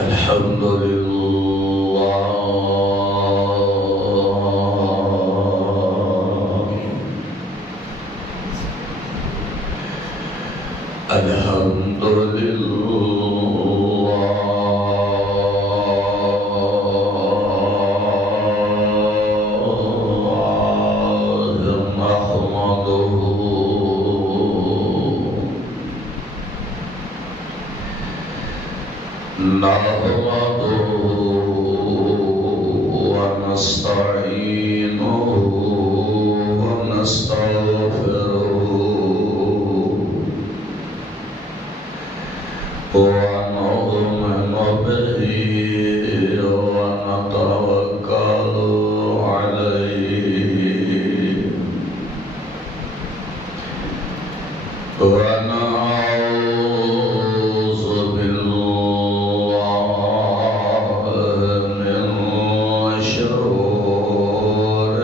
الحمد لله الحمد لله نحمده ونستعينه ونستغفره ونؤمن به ونتوكل عليه ونعوذ بالله من شرور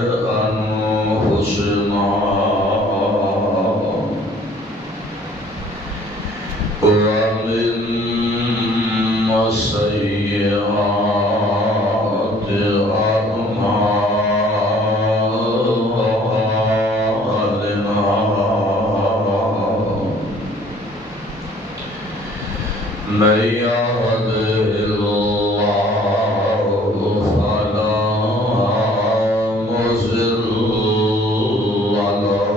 أنفسنا ومن سيئات أعمالنا من يهده الله فلا مضل له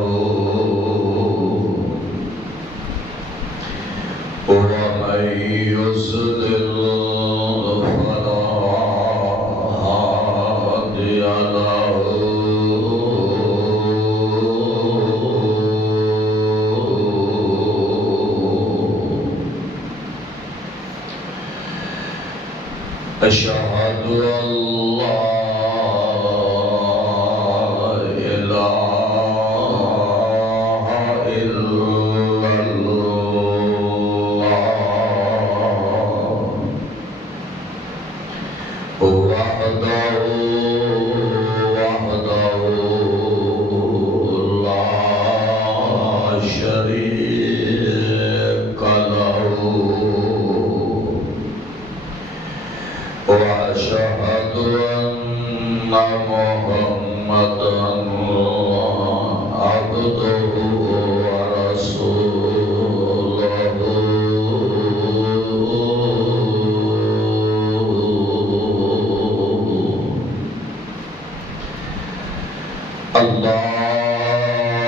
ومن يضلل فلا هادي له أشهد أن لا إله إلا الله وحده لا شريك له وأشهد أن محمدًا عبده ورسوله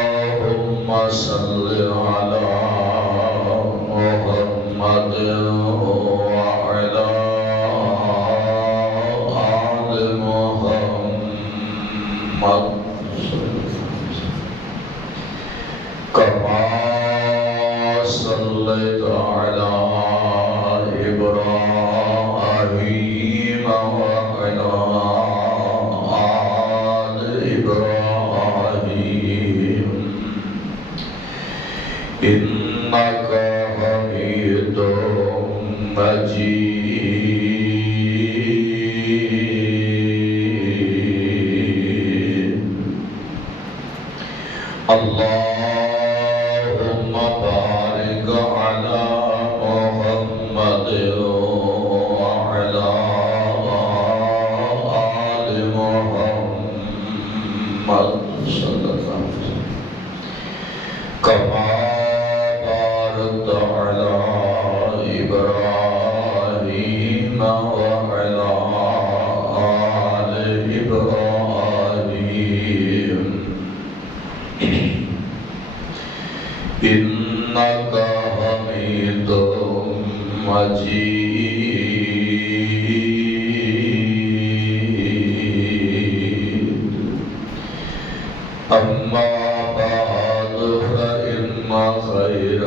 اللهم صل على محمد وعلى كما صليت على إبراهيم وعلى آل إبراهيم إنك حميد مجيد اللهم بارك على محمد وعلى آل محمد صلى الله عليه وسلم كما باركت على إبراهيم وعلى آل إبراهيم إنك حميد مجيد أما بعد فإن خير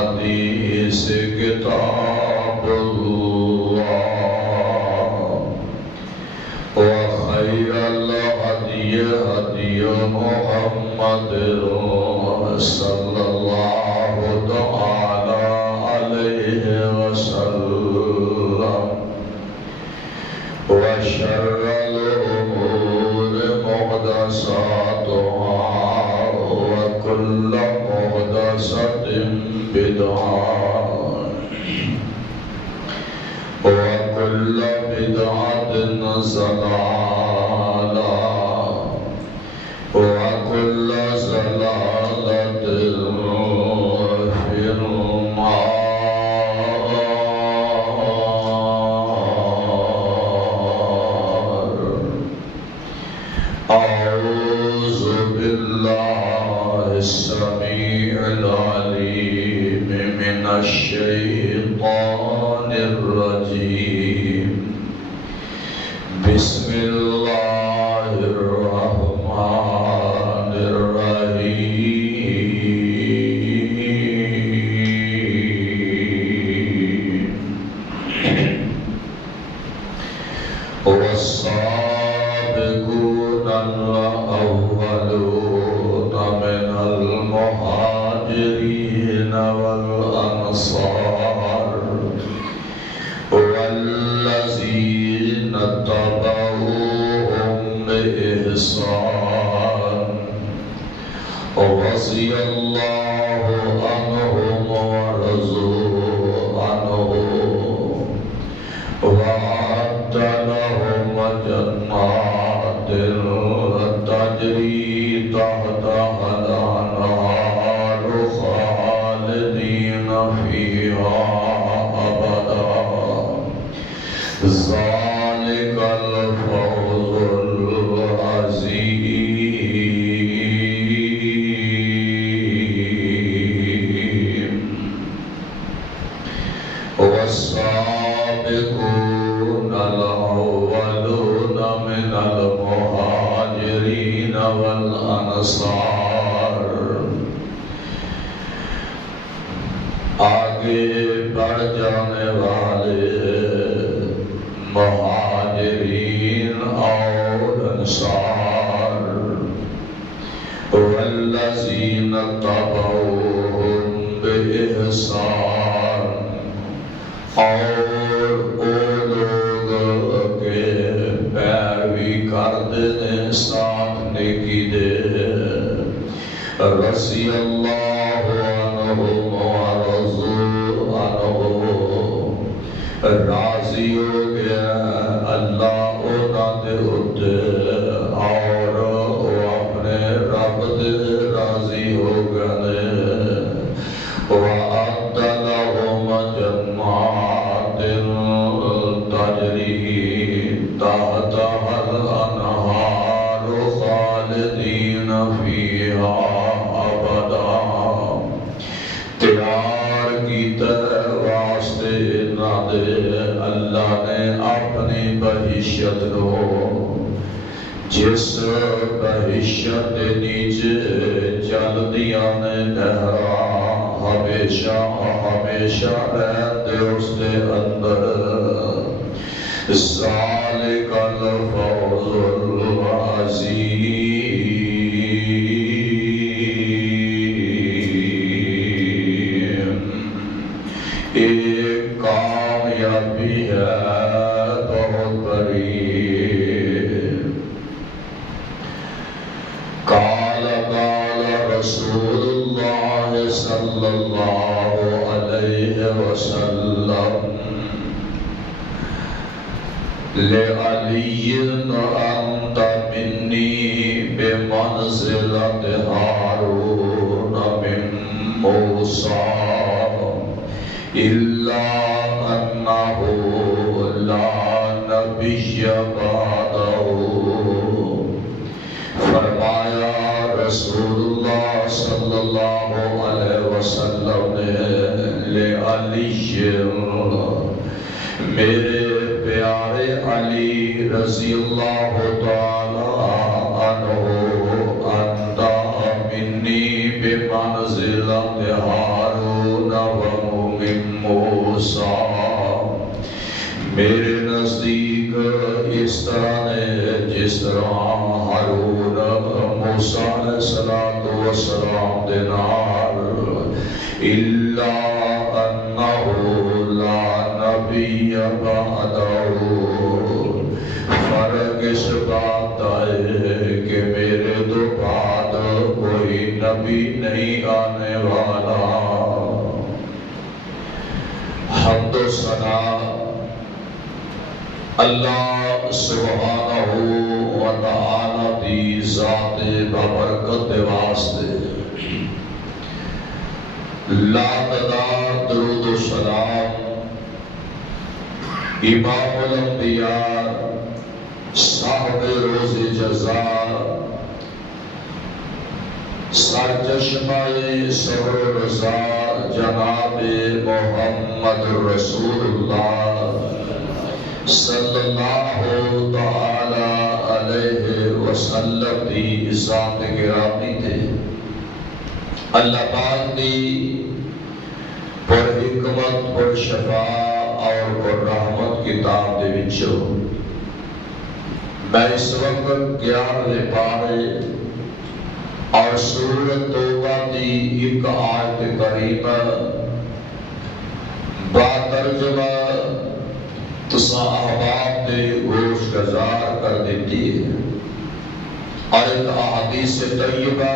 الحديث كتاب الله وخير الهدي هدي محمد صلى الله تعالى عليه وسلم وشر الأمور محدثاتها وكل محدثة بدعة وكل بدعة ضلالة وكل ضلالة في النار. أعوذ بالله السميع العليم من الشيطان الرجيم. بسم الله الرحمن الرحيم. والسابقون الأولون من المهاجرين والأنصار والذين اتبعوهم بإحسان رضي الله عنهم ورضوا عنه وأعد لهم جنات تجري تحتها الأنهار خالدين فيها أبدا. ذلك الفوز العظيم. والسابقون الأولون من المهاجرين والأنصار. آگے بڑھ جانے والے مہاجرین اور انصار والذین تبعوہم بإحسان، اور او لوگ کے پیروی کردے ساتھ نیکی دے. رضی اللہ عنہم ورضوا عنہ، راضی ہو گیا اللہ انہاں دے اُتے اور وہ اپنے رب دے راضی ہو گئے. وَأَعَدَّ لَهُمْ جَنَّاتٍ تَجْرِي تَحْتَهَا الْأَنْهَارُ خَالِدِينَ فِيهَا أَبَدًا. تیار کیتے واسطے نہ دے اللہ نے اپنی بہشت نو، جس بہشت نیچے چل دیا نے نہراں ہمیشہ ہمیشہ رہتے اس کے اندر. ذالک الفوز العظیم. ایک کامیابی ہے بہت بڑی. قال رسول اللہ صلی اللہ علیہ وسلم لعلی انت منی بمنزلۃ ہارون من موسیٰ الا انہ لا نبی بعدہ. فرمایا رسول اللہ صلی اللہ علیہ وسلم نے لعلی، میرے پیارے علی رضی اللہ تعالی عنہ، انت منی بمنزلۃ ہارون ومن موسیٰ، میرے نزدیک اس طرح نے جس طرح ہارون موسیٰ علیہ السلام دے نال، الا انہ لا نبی بعدہ، فرق اس بات ہے کہ میرے تو بعد کوئی نبی نہیں آنے والا. حمد و ثنا اللہ سبحانہ و تعالی دی ذات بابرکت دے واسطے لا تعداد درود و سلام امام الانبیاء صاحب روز جزا سرچشمہ صبر و رضا جناب محمد رسول اللہ صلی اللہ تعالی علیہ وسلم دی ذات گرامی تے اللہ پاک دی پر حکمت پر شفا اور پر رحمت کتاب دے وچوں میں اس وقت 11ویں پارے اور سورۃ توبہ دی ایک آیت کریمہ با ترجمہ تسا احباب دے گوش گزار کر دیتی ہے اور ایک احادیث طیبہ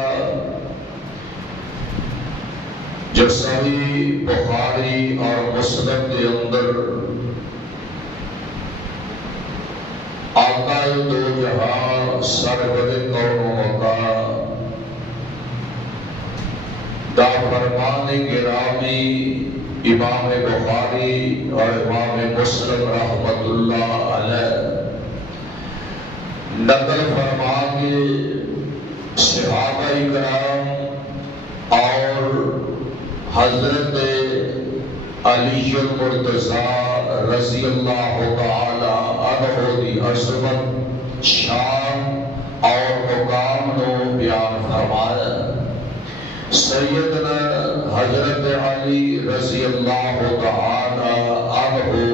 جو صحیح بخاری اور مسلم کے اندر آقا دو جہاں سرور کون و مکان دا فرمان گرامی امام بخاری اور امام مسلم رحمت اللہ علیہ نقل فرما کے صحابہ کرام اور حضرت علی المرتضیٰ رضی اللہ تعالی عنہ دی عظمت شان اور مقام نو بیان فرمایا سیدنا حضرت علی رضی اللہ تعالی عنہ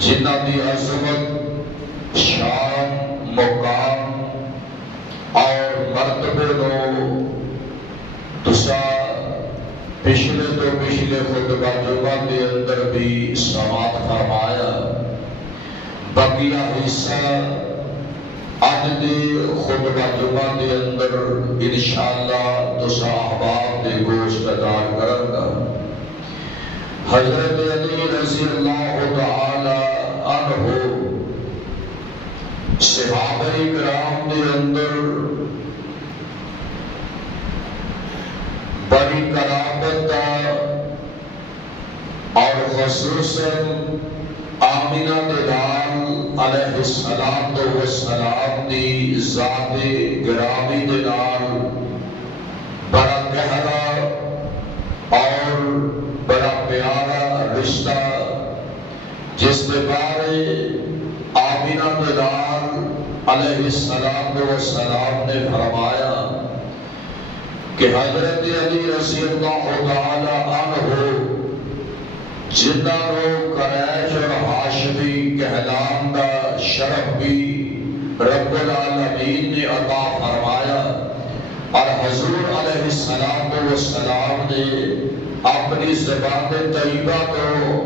جنہ دی عظمت شان مقام اور مرتبے نو تسا پچھلے تو پچھلے خطبہ جمعہ کے اندر بھی سماعت فرمایا بقیہ حصہ آج دے خطبہ جمعہ کے اندر انشاءاللہ تسا احباب دے گوشت دار کرنگا حضرت علی رضی اللہ تعالی عنہ صحابہ کرام دے اندر بڑی کرامت اور خصوصاً آمینہ دلال علیہ السلام دی ذات گرامی دلال بڑا گہرا اور بڑا پیارا رشتہ جس کے بارے آمینہ دلال علیہ السلام نے فرمایا کہ حضرت علی رضی اللہ تعالی عنہ جنہ رو قریش اور ہاشمی کہلان دا شرف بھی رب العالمین نے عطا فرمایا اور حضور علیہ السلام نے اپنی زبان طیبہ کو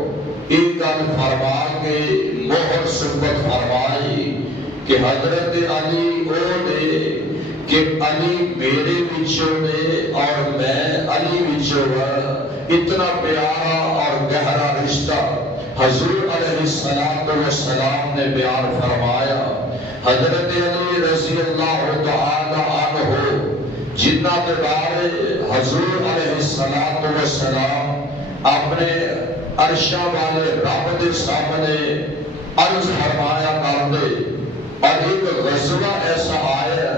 ایک گل فرما کے مہر ثبت فرمائی کہ حضرت علی او نے کہ علی میرے وچوں نے اور میں علی وچوں اتنا پیارا اور گہرا رشتہ حضور علیہ السلام نے بیان فرمایا حضرت علی رضی اللہ تعالی عنہ جنہ کے بارے حضور علیہ السلام اپنے عرشہ والے رب دے سامنے عرض فرمایا کرتے اور ایک غزوہ ایسا آیا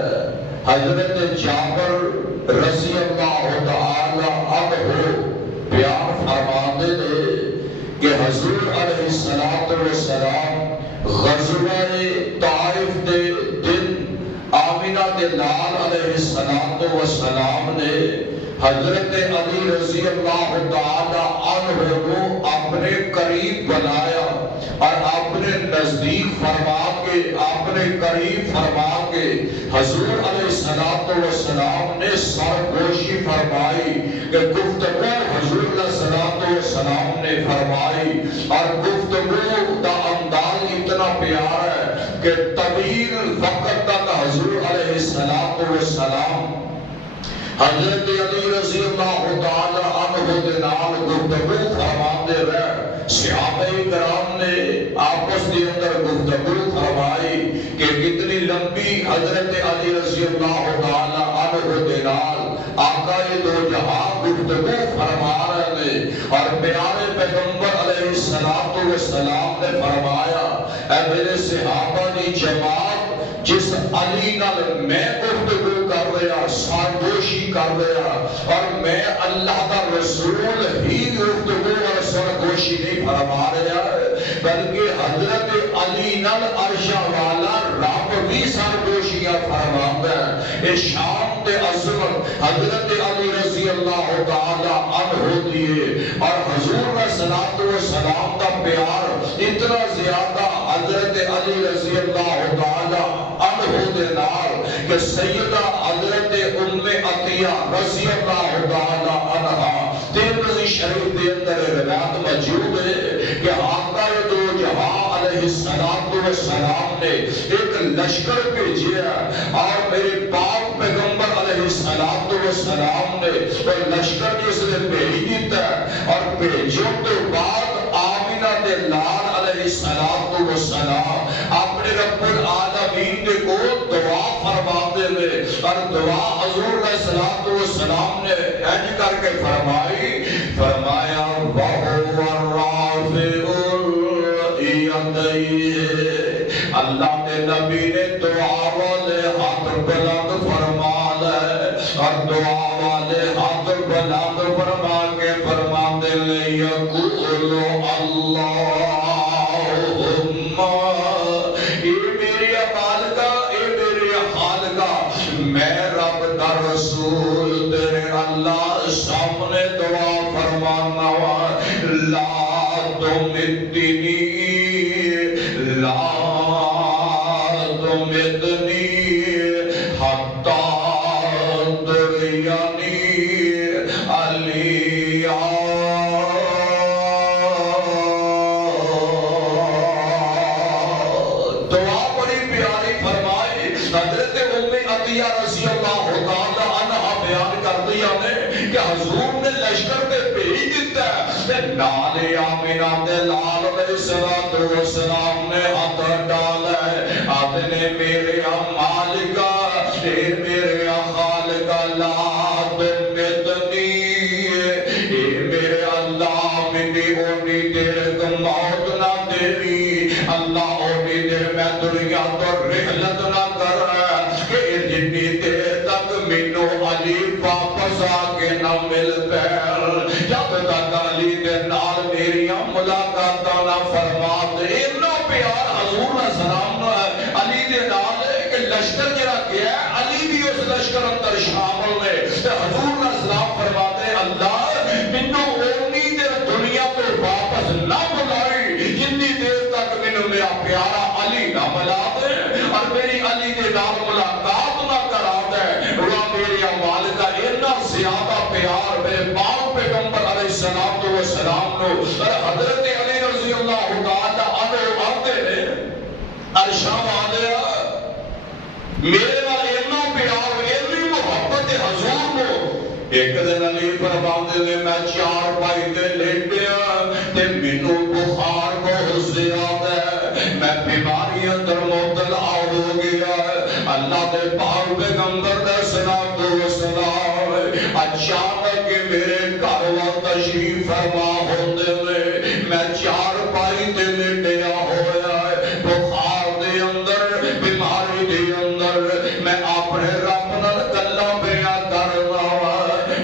حضرت جابر رضی اللہ تعالی عنہ بیان فرماتے تھے کہ حضور علیہ السلام غزوہ طائف دے دن آمینہ دلال علیہ السلام نے حضرت علی رضی اللہ تعالی عنہ کو اپنے قریب بنایا اور اپنے نزدیک فرما کے اپنے قریب فرما کے حضور علیہ السلام نے سرگوشی فرمائی کہ گفتگو حضور علیہ السلام نے فرمائی اور گفتگو دا انداز اتنا پیارا ہے کہ طویل وقت تک حضور علیہ السلام حضرت علی رضی اللہ تعالی عنہ کے نام گفتگو فرماتے رہے صحابہ کرام نے آپ حضرت علی رضی اللہ تعالی عنہ دے نال آقا دو جہاں گفتگو فرما رہے ہیں اور پیارے پیغمبر علیہ السلام نے فرمایا اے میرے صحابہ دی جماعت جس علی نال میں گفتگو کر رہا سرگوشی کر رہا اور میں اللہ کا رسول ہی گفتگو اور سرگوشی نہیں فرما رہا بلکہ حضرت علی نال عرش والا رب بھی سرگوشیاں فرماتا ہے اے شان تے عظمت حضرت علی رضی اللہ تعالی عنہ دیے اور حضور صلی اللہ علیہ وسلم کا پیار اتنا زیادہ حضرت علی رضی اللہ تعالی عنہ دے نال کہ سیدہ حضرت ام عطیہ رضی اللہ تعالی عنہا ترمذی شریف دے اندر روایت موجود ہے کہ آقا دو جہاں علیہ السلام نے ایک لشکر بھیجا اور میرے پاک پیغمبر علیہ السلام نے وہ لشکر جس نے بھیج دیتا اور بھیجوں کے بعد آمینہ دے لال علیہ السلام اپنے رب العالمین دے کو دعا فرماتے ہوئے اور دعا حضور علیہ السلام نے اج کر کے فرمایا وَهُوَ الرَّافِعُ الْيَدَيْنِ اللہ کے نبی نے دعا والے ہاتھ بلند فرما لے اور دعا والے ہاتھ بلند فرما کے فرماتے لے یقول اللہم اے میری خالقہ اے میری خالقہ میں رب کا رسول تیرے اللہ سامنے دعا فرمانا لا تمدنی لا تمدنی حتی ترینی علیہ دعا بڑی پیاری فرمائی حضرت ام عطیہ رضی اللہ تعالی عنہ بیان کر دیا نے کہ حضور نے لشکر پہ بھیج دیتا ہے نالے آمینہ دے لال علیہ السلام نے ہاتھ ڈالا ہے آپ نے میرے مالکہ اے میرے خالقہ لا تمدنی اے میرے اللہ منی اونی تیرے کو موت نہ تیری اللہ اونی دیر میں دنیا تو رحلت نہ کر کہ جنی دیر تک منو علی واپس آکے نہ مل پیر جب تک علی دے نال میریاں ملاقاتاں نہ فرما دے انہوں پیار حضور السلام علی دے نال کہ لشکر جرا کیا ہے علی بھی اس لشکر اندر شامل نے حضور السلام فرماتے ہیں اللہ منو اونی دیر دنیا کو واپس نہ بلائی جنی دیر تک منو میرا پیارا علی نہ ملا دے اور میری علی دے نال ملاقات نہ کرا دے وہ میری امال کا اتنا زیادہ پیار میرے پاک پیغمبر علیہ السلام کو حضرت علی رضی اللہ تعالی عنہ آتے ہیں ارشاد آدھیا میرے نال اتنا پیار اتنی محبت حضور کو ایک دن علی فرماتے ہیں میں چار پائی تے لیٹیا تے مینوں بخار بہت زیادہ ہے میں بیماری اندر مبتلا ہو گیا اللہ دے پاک پیغمبر دے سلام اچانک میرے گھر وا تشریف فرما ہوندے میں چار پائی تے لیٹیا ہویا بخار دے اندر بیماری دے اندر میں اپنے رب نال گلاں بیان کرنا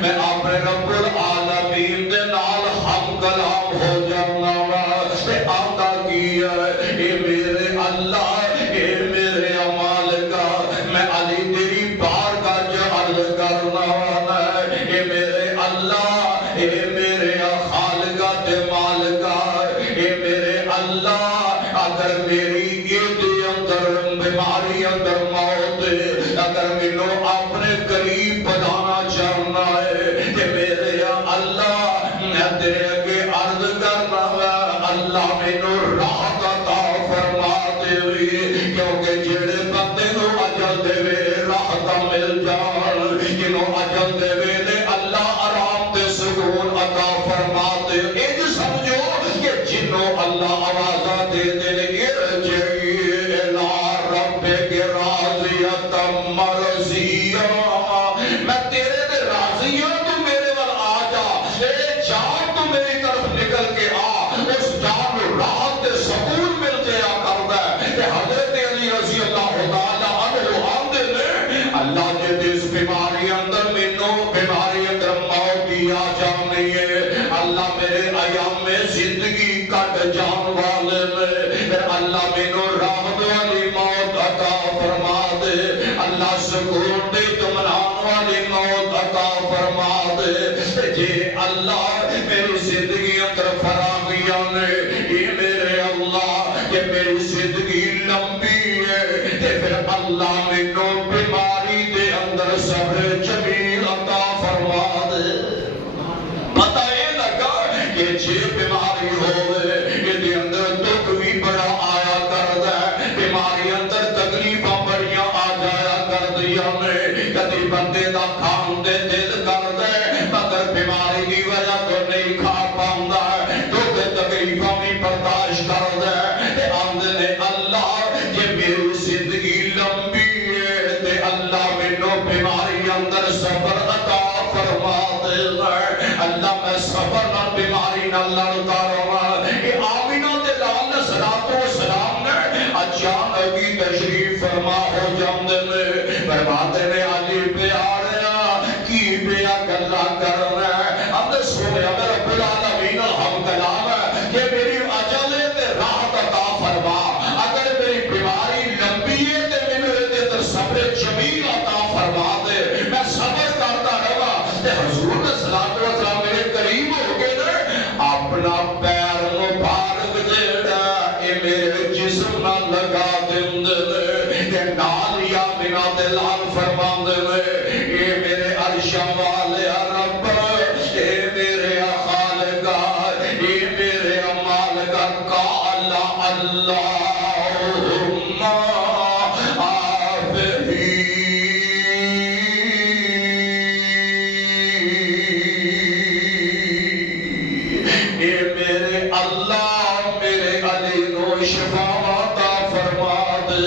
میں اپنے رب العالمین دے نال ہم کلام ہو جانا تے آندا کی اے میرے اللہ اے میرے مالکا میں علی تیری بارگاہ وچ عرض کرنا اے میرے اللہ اے میرے خالقہ تے مالکا اے میرے اللہ اگر میری دے اندر بیماری اندر موت اگر مینوں اپنے قریب بنانا چاہنا ہے کہ میرے اللہ میں تیرے اگے عرض کرنا اللہ مینوں راحت عطا فرما دے کیونکہ جڑے بندے نوں اجل دے راحت مل جان جنوں اجل دے اللہ آرام تے سکون عطا فرما دے انج سمجھو کہ جنوں اللہ آواز دے دے ارجعی الی ربک راضیہ میرے ایام میں زندگی کٹ جان والے میں اللہ مینو راحت والی موت عطا فرما دے اللہ سکون دے اطمینان والی موت عطا فرما دے جے اللہ میری زندگی اندر فراغیاں نے یہ میرے اللہ کہ میری زندگی لمبی ہے تے پھر اللہ مینو بیماری دے اندر صبر جمیل عطا فرما دے پتہ یہ لگا کہ جے بیماری ہوئے یہ اندر دکھ بھی بڑا آیا کردا ہے بیماری اندر تکلیفاں بڑیاں آ جایا کردیاں نے کدی بندے دا کھان دے دل کردا ہے مگر بیماری دی وجہ تو نہیں کھا پاوندا ہے دکھ تکلیفاں بھی برداشت کردا ہے تے آندے نے اللہ یہ میری زندگی لمبی ہے تے اللہ مینوں بیماری اندر صبر عطا فرما دے اللہ میں صبر نہ بیماری نہ لڑتا رہا یہ آمینہ دے لال صلاۃ و سلام نے اچانک ہی تشریف فرما ہو جاندے نے فرماتے نے علی پیاریا کی بیا گلا کر رہا ہے اب سونے اگر رب العالمین ہم کلام ہے کہ میری اجل تے راحت عطا فرما اگر میری بیماری لمبی ہے تے میرے اندر صبر جمیل عطا فرما دے میں صبر کرتا رہا تے حضور نے صلاۃ و سلام میرے قریب ہو کے اپنا پیر مبارک جیڑا اے میرے جسم نہ لگا دے کہ نال یا بنا دلال فرما دے اے میرے عرش والے رب اے میرے خالقا اے میرے مالکا قال اللہم آفہی اے میرے اللہ میرے علی نو شفا عطا فرما دے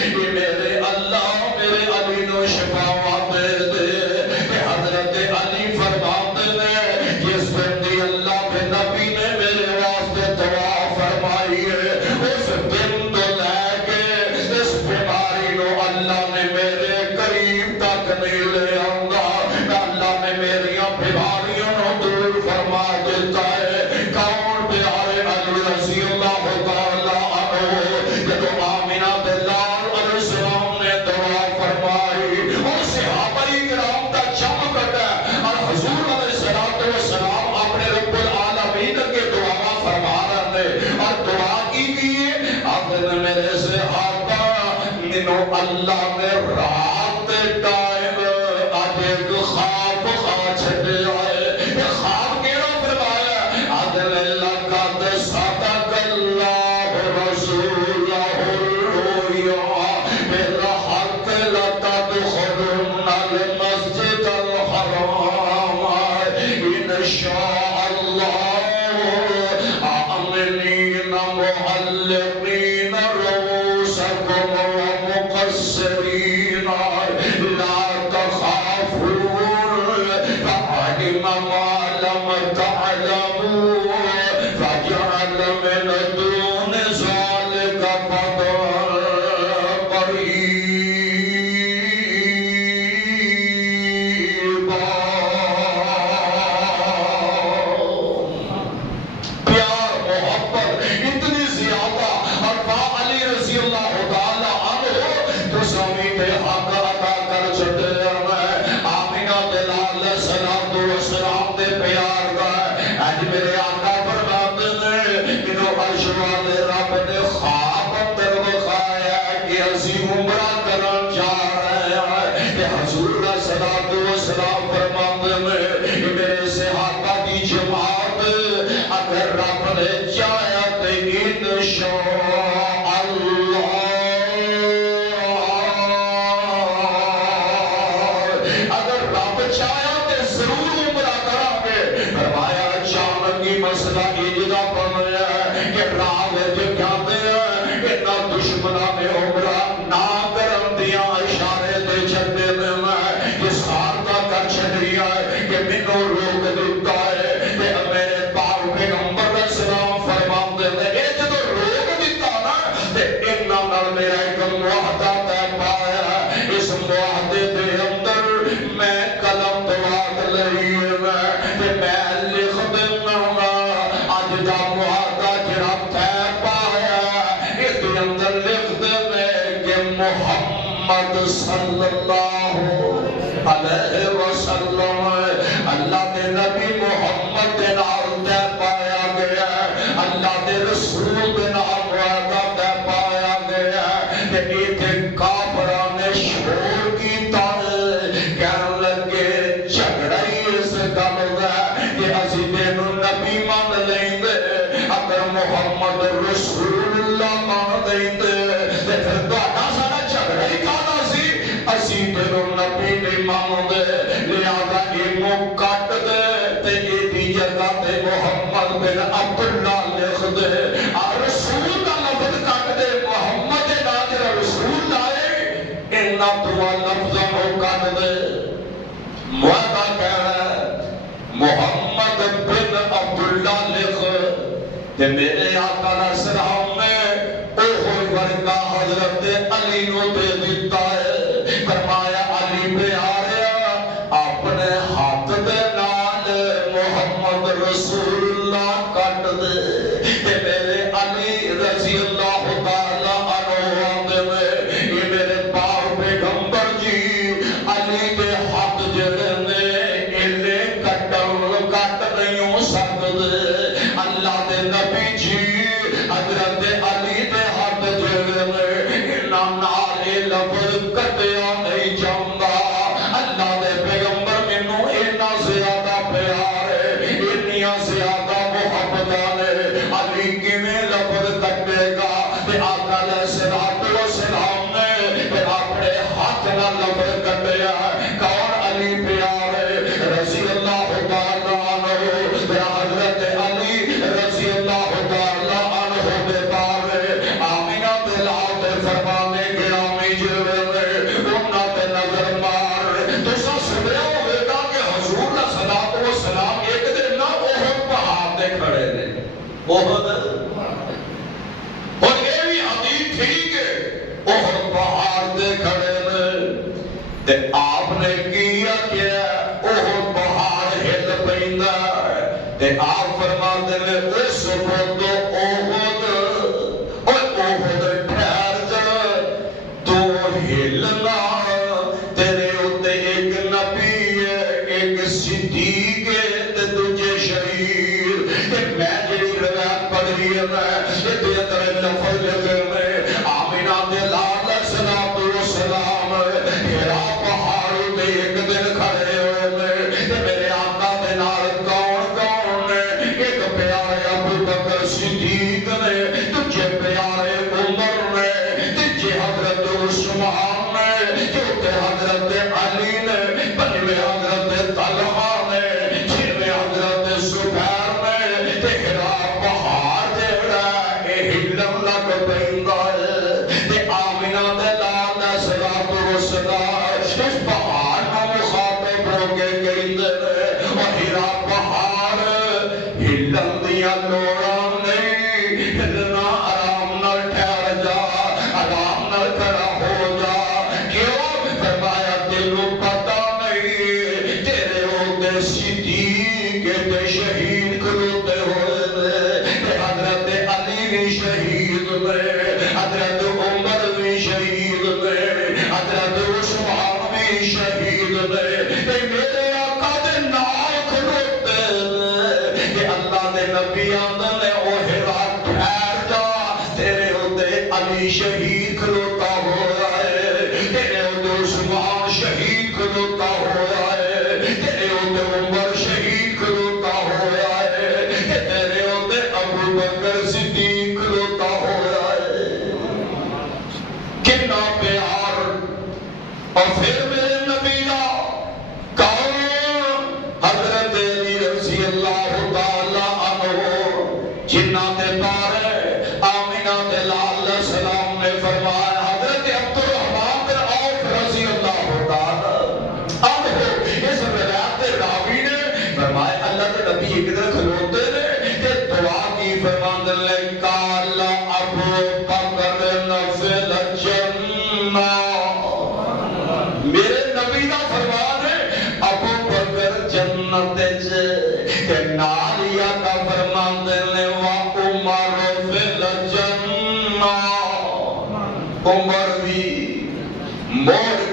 اے میرے اللہ میرے علی نو شفا دے دے کہ حضرت علی فرماتے نے جس بندی اللہ کے نبی نے میرے واسطے دعا فرمائی ہے اس دن تو لے کے اس بیماری نو اللہ نے میرے قریب تک نہیں لے آندا اللہ نے میریاں بیماریاں نو دور فرما دیتا ہے کون پیارے علی رضی اللہ تعالی عنہ جب آمینہ بلال علیہ السلام نے دعا فرمائی اور صحابہ کرام کا جمع کٹا اور حضور علیہ السلام اپنے رب العالمین کے دعا فرما رہے اور دعا کی گئی اب میرے صحابہ منو اللہ نے رات ٹائم آج ایک خواب چھڑے آئے خواب کیڑا فرمایا عدل لقد صدق اللہ رسولہ الرؤیا بالحق لتدخلن المسجد الحرام انشاء اللہ آمنین محلقین رؤوسکم ومقصرین لا تخافون فعلم ما لم تعلموا فجعل من دون ذلك قريبا پیار محبت اتنی زیادہ اور با علی رضی اللہ تعالی عنہ تو سامی پہ حق عطا کر چھتے ہیں آمینہ دلال صلاۃ و سلام دے پیار دا آج میرے آقا فرماتے نے منو عرش والے رب نے خواب اندر دکھایا کہ اسی عمرہ کرن جا رہے ہیں کہ حضور صلاۃ و سلام فرماتے نے میرے صحابہ کی جماعت اگر رب نے چاہیا تو انشاء اللہ اگر رب چاہیا تو ضرور عمرہ کریں گے فرمایا اچانک ہی مسئلہ اجدا بنیا ہے کہ راہ جو کہتے ہیں کہ نہ دشمنہ نے عمرہ نہ کرم دیا اشارے دے چھتے میں اس خان کا کر چھٹ رہا ہے کہ منو روک دیتا ہے کہ میرے پاک پیغمبر علیہ السلام فرماتے ہیں اے جدو روک دیتا نا تے انہاں نال میرا ایک معاہدہ طے پایا اس معاہدے دے اندر میں قلم دعا لئی ہے تے میں لکھ دینا صلی اللہ علیہ وسلم اللہ کے نبی محمد کے نام تے پایا گیا ہے، اللہ کے رسول کے نام تے پایا گیا ہے کہ ایتھے کافران نے شور کیتا ہے، کہنے لگے جھگڑا ہی اس گل دا کہ اسی تینوں نبی مان لیں گے اگر محمد رسول اللہ مان لیں گے تے پھر تہاڈا سارا جھگڑا ہی کہنا سی اسی تینوں نبی نہیں مان دے لہذا اینوں کٹ دے تے ایدی جگہ تے محمد بن عبداللہ لکھ دے رسول کا لفظ کٹ دے محمد ناظر رسول لائے انہاں دعا لفظاں کو کٹ دے معاہدہ کہہ رہا ہے محمد بن عبداللہ لکھ تے میرے آقا علیہ السلام نے اوہ ورگا حضرت علی نو دے دیتا ہے، فرمایا علی پیاریا اپنے ہاتھ دے نال محمد رسول اللہ کٹ دے تے میرے علی رضی اللہ تعالی عنہ آندے میں یہ میرے پاک پیغمبر جی علی دے ہاتھ جڑے نے ایلے کٹ نہیں ہو سکدے اللہ دے نبی جی حضرت علی دے ہاتھ جڑے نے انہاں نال اے لفظ کٹیا نہیں جاندا اللہ دے پیغمبر مینوں اتنا زیادہ پیار ہے اتنیاں زیادہ محبت نے علی کیویں لفظ کٹے گا تے آقا علیہ السلام نے پھر اپنے ہاتھ نال لفظ کٹیا کون علی پیار رضی اللہ تعالی عنہ حضرت علی رضی اللہ تعالی عنہ دے بارے آمینہ دلال دے فرمانے گرامی جلوے انہاں تے نظر مار تساں سنیا ہوئے گا کہ حضور صلی اللہ علیہ وسلم ایک دن نہ احد پہاڑ تے کھڑے نے احد اور یہ بھی حدیث ٹھیک ہے احد پہاڑ تے کھڑے نے تے آپ نے کیا کیا احد پہاڑ ہل پیندا تے آپ فرماتے ہیں اس وقت احد اور احد ٹھہر جا تو ہلنا تیرے اوتے ایک نبی ہے ایک صدیق ہے تے تجھے شہید تے میں جڑی روایت پڑھی ہے میں تے اندر لفظ لکھے میں آمینہ دے لال السلام ہیرا پہاڑ تے ایک دن کھڑے ہوئے میں تے میرے آقا دے نال کون نے ایک پیارے ابو بکر صدیق نے تجھے پیارے عمر نے تجھے حضرت عثمان نے چوتھے حضرت علی نے پنجویں حضرت طلحہ نے چھویں حضرت زبیر نے تے ہیرا پہاڑ جڑا اے ہلن لگ پیندا ہے تے آمینہ دے لال الصلوۃ والسلام اس پہاڑ کو مخاطب ہو کے کہندے نے او ہیرا پہاڑ ہلن دیاں لوڑاں نہیں ہلنا آرام نال ٹھہر جا آرام نال کھڑا ہو جا کیوں فرمایا تینوں پتہ نہیں تیرے اوتے صدیق تے شہید کھلوتے ہوئے نے تے حضرت علی بھی شہید نے حضرت عمر بھی شہید نے حضرت عثمان بھی شہید نے تے میرے آقا دے نال کھلوتے نے کہ اللہ دے نبی آندے نے او ہیرا ٹھہر جا تیرے اوتے علی شہید کھلوتا ہوا ہے تیرے اوتے عثمان شہید کھلوتا ہوا ہے تیرے اوتے عمر شہید کھلوتا ہوا ہے تیرے اوتے ابو بکر صدیق کھلوتا ہوا ہے کتنا پیار اور پھر میرے نبی دا کون حضرت علی رضی اللہ تعالی عنہ جنہ دے بارے آمینہ دے لال السلام نے فرمایا حضرت عبد الرحمن بن عوف رضی اللہ تعالی عنہ اس روایت کے راوی نے فرمایا اللہ کے نبی ایک دن کھلوتے نے کہ دعا کی فرماندے نے قال ابو بکر نفل جنہ میرے نبی دا فرمان ہے ابو بکر جنت تے نال یا کا فرمان دے وا عمر فل جنہ عمر بھی مور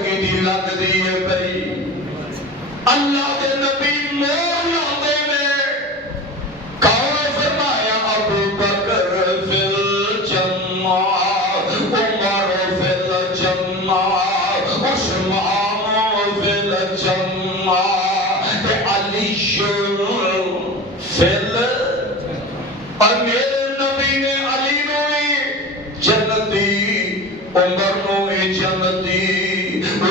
اور میرے نبی نے علی نو بھی جنتی، عمر نو بھی جنتی،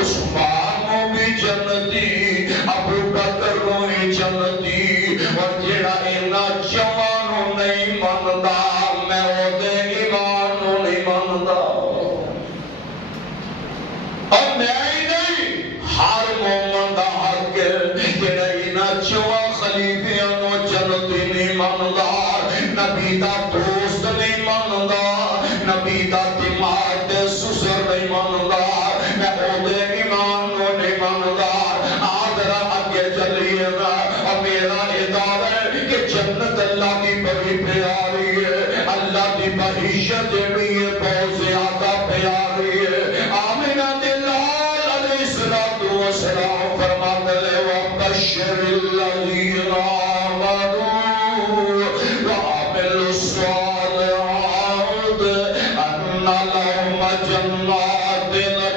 عثمان نو بھی جنتی، ابو بکر نو بھی جنتی، اور جڑا اینا جوانوں نہیں مندا میں او دے ایمان نو نہیں مندا۔ اور میں ہی نہیں، ہر مومن دا حق جڑا اینا جوان خلیفیاں نو جنتی نہیں مندا، نبی دا دوست نہیں مندا، نبی دا دماغ دے سسر نہیں مندا، میں او دے ایمان نو نہیں مندا۔ آدھرا اگے چلیے گا اور میرا ادعا ہے کہ جنت اللہ کی بڑی پیاری ہے، اللہ کی بہشت جڑی ہے بہت زیادہ پیاری ہے۔ آمینہ دلال علیہ السلام فرماتے ہیں وَبَشِّرِ الَّذِينَ آمَنُوا وَعَمِلُوا الصَّالِحَاتِ أَنَّ لَهُمْ جَنَّاتٍ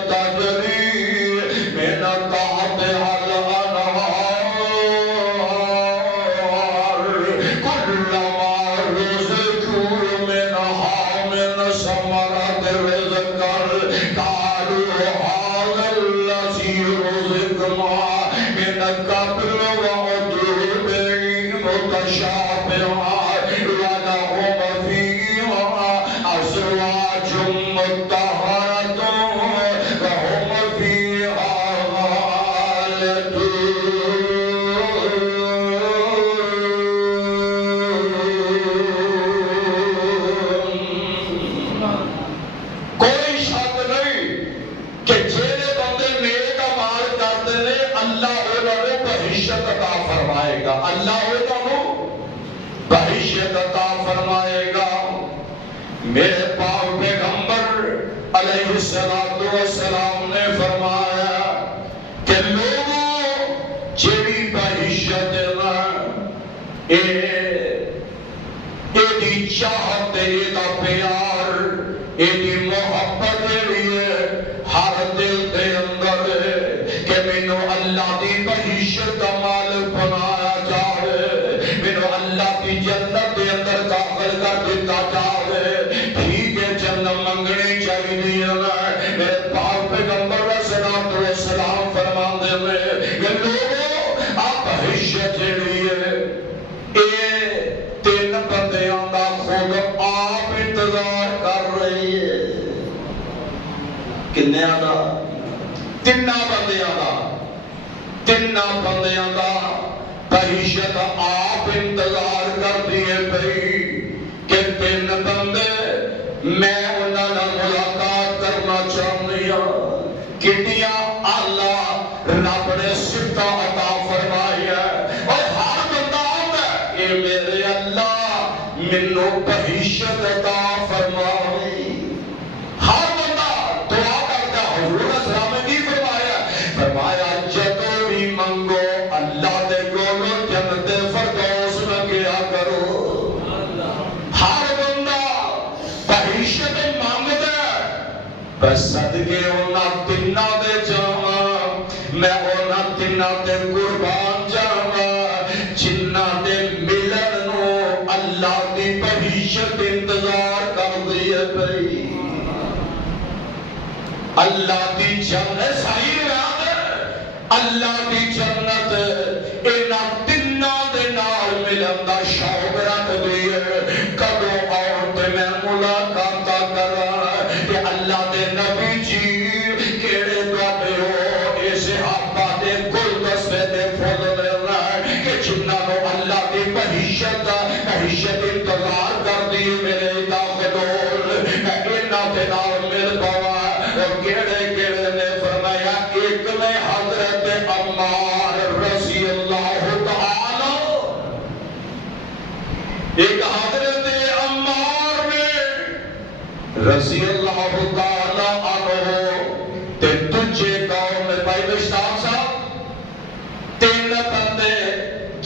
تَجْرِي مِن تَحْتِهَا الْأَنْهَارُ كُلَّمَا رُزِقُوا مِنْهَا مِنْ ثَمَرَةٍ رِزْقًا قَالُوا هَذَا الَّذِي رُزِقْنَا مِنْ قَبْلُ وَأُتُوا بِهِ مُتَشَابِهًا وَلَهُمْ فِيهَا أَزْوَاجٌ مُطَهَّرَةٌ وَهُمْ فِيهَا خالدون۔ کوئی شک نہیں کہ جیڑے بندے نیک اعمال کرتے ہیں اللہ انہوں نے بہشت عطا فرمائے گا، اللہ انہوں نے بہشت عطا فرمائے گا۔ میرے پاک پیغمبر علیہ السلام نے فرمایا کہ لوگوں جیڑی بہشت نا ایدی چاہت ایدہ پیار ایدی محبت ہے ہر دل دے اندر کہ منو اللہ دی بہشت کا مالک بنایا جائے، منو اللہ کی جنت دے اندر داخل کر دیتا جائے۔ ٹھیک ہے جنت منگنی چاہیے نا۔ میرے پاک پیغمبر السلام فرماندے میں کہ لوگوں آپ بہشت جڑی ہے اے تین بندیاں دا خود آپ انتظار کر رہی ہے۔ کنے آدھا؟ تنہ بندیاں دا بہشت آپ انتظار کر دیئے بھئی کہ تین بندے میں انہاں نہ ملاقات کرنا چاہنی ہوں۔ کتنیاں اللہ رب نے صفتہ عطا فرمائی ہے اور ہر بندہ آتا ہے کہ میرے اللہ منو بہشت عطا فرمائی۔ ہر بندہ دعا کرتا حضور اسلام نے کی فرمایا جدو بھی منگو اللہ دے گولو جنت فردوس میں کیا کرو۔ ہر بندہ بہشت مانگتا ہے بس صدقے ہونا تنہ دے جانا، میں ہونا تنہ دے قربان جانا جنہ دے ملن نو اللہ دی بہشت انتظار کر دیئے بھئی۔ اللہ دی جنت صحیح رات ہے، اللہ دی جنت اینا تنہ دے نال ملن دا شوق رکھ دیئے۔ کدو آؤں تے میں ملاقات کرا کہ اللہ دے نبی جی کیڑے دوڑے ہو اسے صحابہ دے گل دستے دے پھول لینا کہ جنہ نو اللہ دی بہشت انتظار کر دی میرے داخلول میں اینا دے نال مل پاوا۔ اور کیڑے نے فرمایا ایک میں حضرت عمار رضی اللہ تعالی، ایک حضرت عمار نے رضی اللہ تعالی عنہ تے تجھے قوم میں بھائی مشتاق صاحب تین بندے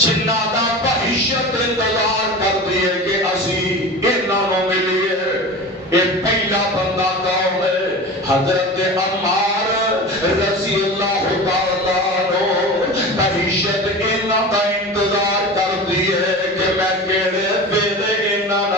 جنہ دا بہشت انتظار کر دیئے کہ اسی انہاں نو ملیے۔ یہ پہلا بندہ قوم ہے حضرت عمار رضی اللہ تعالیٰ عنہ بہشت انہاں دا انتظار کر دیئے کہ میں کیڑے پھر انہاں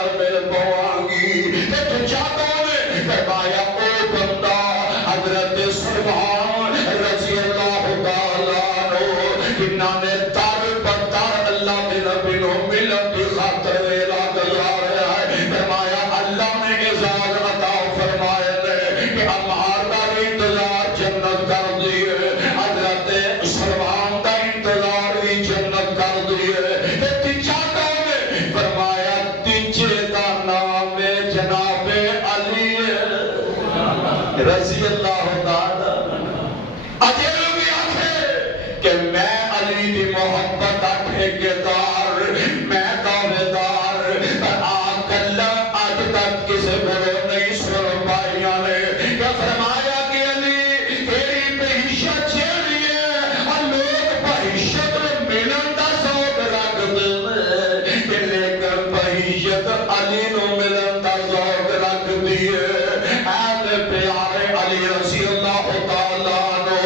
رضی اللہ تعالی اجل بھی آکھے کہ میں علی دی محبت کا ٹھیکیدار، میں دعویدار، آج اللہ آج تک کسی بڑے نہیں سن پائیاں نے کہ فرمایا کہ علی تیری بہشت چیلی ہے اور لوگ بہشت ملن دا ذوق رکھتے ہیں کہ لیکن بہشت علی نو ملن دا ذوق رکھتی ہے۔ اہل پیارے علی رضی اللہ تعالیٰ عنہ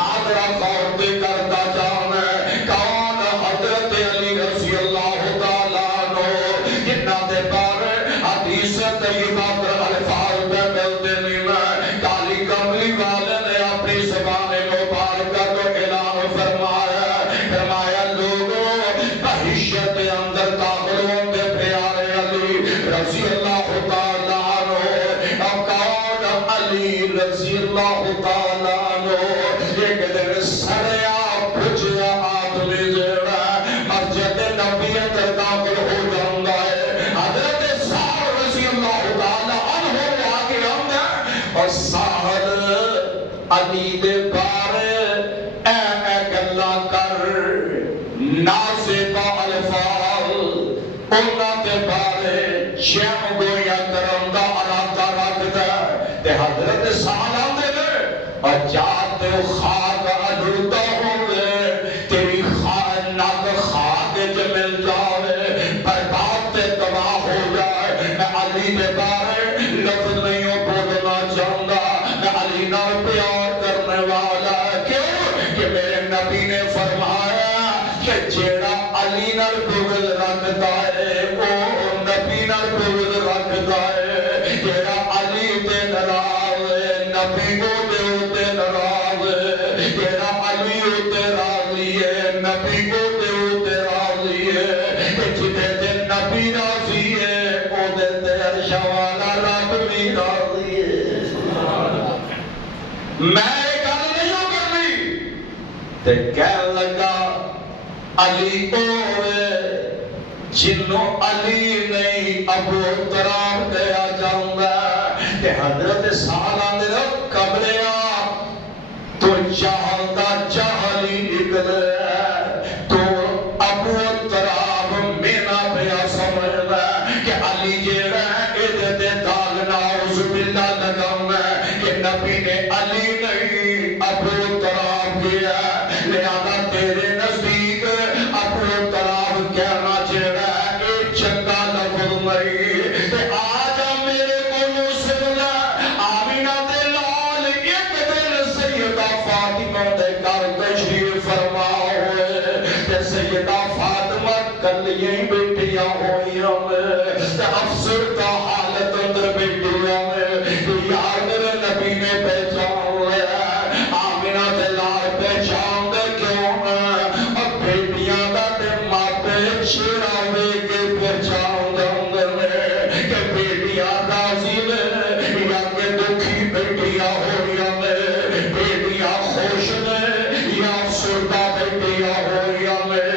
آدرا خورتے کرتا جانا کون حضرت علی رضی اللہ تعالیٰ عنہ جنہ دے بارے حدیث طیبہ پر الفاظ پہ ملتے نہیں میں کالی کملی والے نے اپنی زبان مبارکہ کو اعلان فرمایا لوگوں بہشت اندر داخل ہوتے پیارے علی رضی اللہ تعالیٰ عنہ اب کون علی رضی اللہ تعالیٰ عنہ ایک دن سڑیا پھجیا آدمی جیڑا مسجد نبی اندر داخل ہو جاندہ ہے حضرت سعد رضی اللہ تعالیٰ عنہ آگے آمدہ اور سعد علی دے بارے اے گلہ کر نازبہ الفاظ انہاں دے بارے شیم گویا کرندہ علاقہ رکھتا تے حضرت سعد آمدے نے اور جاتے خاک عدوتا ہوئے تیری ناک خاک جمل جاوے برباد تے تباہ ہو جائے میں علی دے بارے لفظ نہیں ہو بولنا چاہتا میں علی نال پیار کرنے والا کیوں کہ میرے نبی نے فرمایا کہ جیڑا علی نال بغض رکھتا ہے وہ نبی نال بغض رکھتا ہے جیڑا علی تے ناراض ہے نبی کو تے ناراض ہے جیڑا علی تے راضی ہے نبی کو تے راضی ہے جتے تے نبی راضی ہے او دے تے عرش والا رب بھی راضی ہے۔ میں ایک گل نہیں کرنی تے کہنے لگا علی اوے جنوں علی نہیں ابو طراب دیا جاؤنگا کہ حضرت سالہ دے رب قبلیا تو چاہتا چاہلی نکلے تو ابو طراب مینا پیا سمجھنا کہ علی جیڑا ادھتے دال ناؤز باللہ لگاؤں کہ نبی نے علی نہیں ابو طراب کیا لہذا تیرے نزدیک ابو طراب کہنا جیڑا ایک چنگا لفظ نہیں کہ آجا میرے کو سننا آمینہ دے لال ایک دن سیدہ فاطمہ دے کر تشریف فرما ہوئے کہ سیدہ فاطمہ کل یہیں بیٹیاں ہوئی ہمیں افسر کا حالت اندر بیٹیاں میں یار میرے نبی نے پہچان ہوئے آمینہ دے لال پہچان دے کیوں اب بیٹیاں دا دے ماں پہ چھڑا ہوئے کے پہچان دے اندر میں کہ بیٹیاں راضی میں یا کہ دکھی بیٹیاں ہوئی ہمیں بیٹیاں خوش میں یا افسردہ بیٹیاں ہوئی ہمیں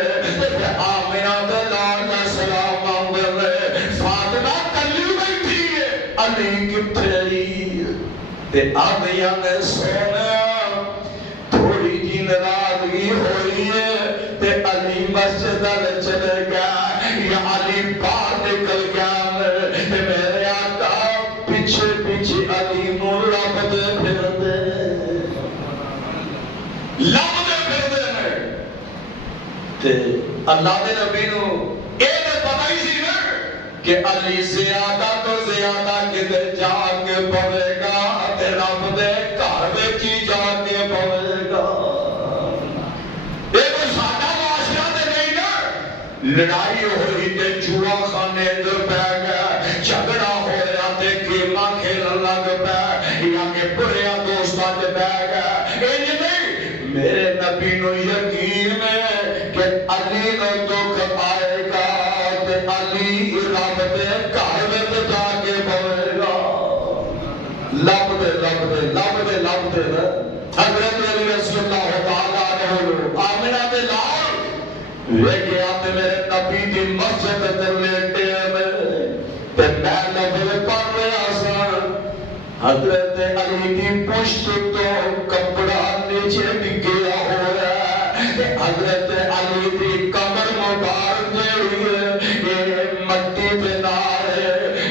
آمینہ دے لال کا سلام اندر میں فاطمہ کلی بیٹھی ہے علی کی پھیلی تے آدھیاں نے سونا تھوڑی جی ناراضگی ہوئی ہے تے علی مسجد میں چلے گیا یا علی باہر نکل گیا تے میرے آقا پیچھے پیچھے علی نو لب دے پھر دے تے اللہ دے نبی نو اے تے پتہ ہی سی نا کہ علی زیادہ تو زیادہ کدھر جا کے پڑے گا تے رب دے گھر وچ ہی جا کے پڑے گا۔ ایک سادہ معاشرہ تے نہیں نا لڑائی ہوئی تے جوا خانے دے پہ گیا جھگڑا ہو رہا تے گیماں کھیلن لگ پہ یا کہ بریا دوستاں تے بہ گیا انج نہیں میرے نبی نو یقین ہے کہ علی نو دکھ آئے گا تے علی رب دے گھر وچ جا کے پڑے گا۔ لب دے حضرت علی رضی اللہ تعالیٰ عنہ آمنہ دے لال لے کے آتے میرے نبی دی مسجد تے لیٹے میں تے میں لفظ پڑھ رہا سا حضرت علی علی دی پشت تو کپڑا نیچے ڈگیا ہوا ہے حضرت علی دی کمر مبارک یہ مٹی دے نال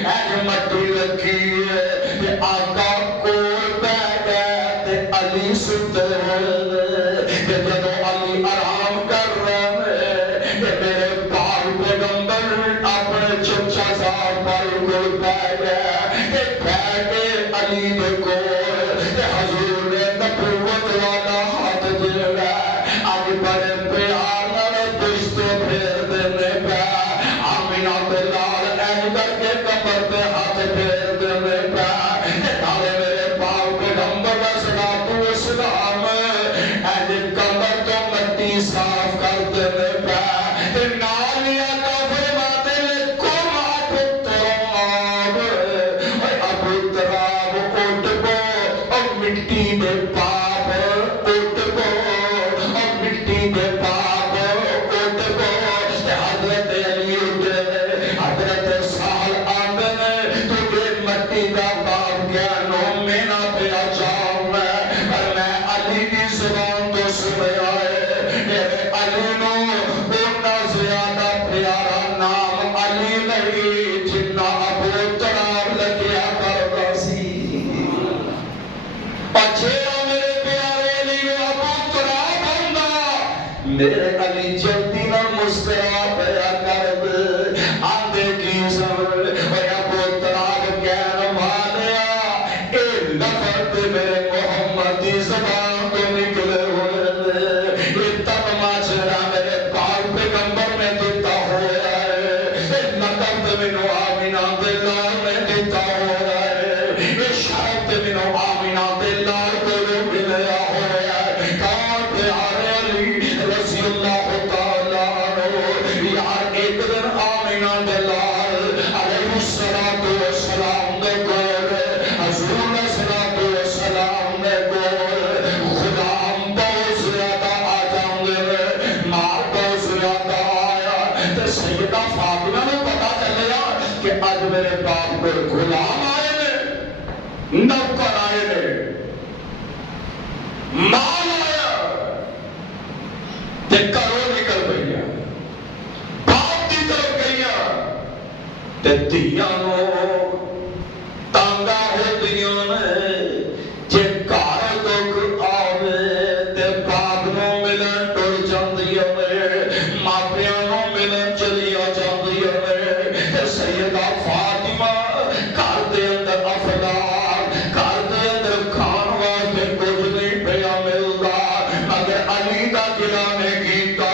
ایج مٹی رکھی ہے آقا کول پہ گئے تے علی ستے ہوئے جدو علی آرام کر رہے ہیں میرے پاک پیغمبر اپنے چچا صاحب پر کول پہ گئے پہ علی دے کول حضور نے نبوت والا ہاتھ جڑا آج بڑے پیار نال پشت پھیر دینے پہ آمینہ بلال این کر کے کمر پہ ہاتھ پھیر دینے پہ نالے میرے پاک پیغمبر صلاۃ و سلام این کمر تو مٹی صاف کر دینے پہ نالیا کا فرماتے لے کم ابو تراب ابو تراب اٹھ پو اور مٹی دے پاپ اٹھ پو اور مٹی دے پاپ اٹھ پو حضرت علی اٹھے حضرت سال آندن تجھے مٹی دا باپ کیا نو میں نہ پیا جاؤں پر میں علی کی زبان تو سنے آئے میرے علی نو اتنا زیادہ پیارا نام علی نہیں جتنا ابو تراب لگیا کرتا سی پچھیرا میرے پیارے علی ابو تراب ہوندا میرے علی جلدی نہ مسکرا پیا کر دے آندے کی سمر اے ابو تراب کہن والیا اے لفظ میرے محمد دی زبان تو نکلے ہوئے یہ تب ماجرا میرے پاک پیغمبر میں دیتا ہوا ہے لقب منو آمینہ دلال میں دیتا ہوا ہے یہ شرط منو آمینہ دلال کو ملیا ہوا ہے کون پیارے علی رضی اللہ تعالیٰ عنہ یار ایک دن آمینہ دلال علیہ السلام دے گور حضور صلاۃ و سلام دے گور غلام بہت زیادہ آ جاؤں مال بہت زیادہ آیا تے سیدہ فاطمہ نے پتا چلیا کہ آج میرے باپ کو غلام آئے نے نوکر آئے نے مال آیا تے کرو نکل گئی باپ کی طرف گئی تے دیا تانگا ہو دیا جے کار دکھ آوے تے باپ نو ملن ٹر جاندیا ماپیاں نو ملن چلیا جاندیا تے سیدہ فاطمہ گھر دے اندر افراد گھر دے اندر کھان واسطے کچھ نہیں پیا ملدا مگر علی دا گلہ نے کیتا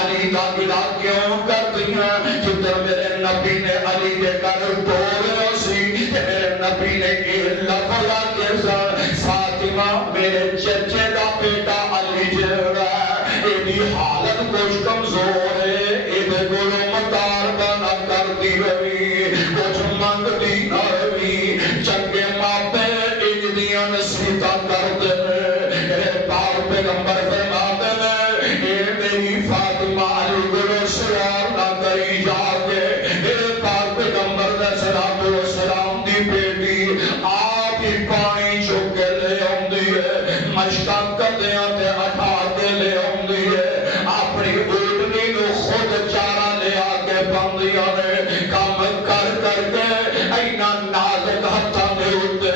علی دا گلہ کیوں کردیاں جدھر میرے نبی نے علی دے گھر بولیا سی میرے نبی نے یہ لفظ کیسا فاطمہ میرے چچے دا بیٹا علی جڑا ہے ایدی حالت کچھ کمزور ہے ایدے گلو مطالبہ نہ کرتی رہی کچھ منگتی نہ رہی چنگے ماپے اجدیاں نصیحتاں کرتے میرے پاک پیغمبر فرماتے ہیں اے میری فاطمہ علی گلو سوال نہ کری جا کے میرے پاک پیغمبر نے صلاۃ و سلام دی بیٹی آپ ہی پانی چک کے لے آندی ہے مشکا کردیاں تے اٹھا کے لے آندی ہے اپنی اونٹنی نو خود چارہ لے آ کے بندیاں نے کام کر کر کے اینا نازک ہتھاں دے اتے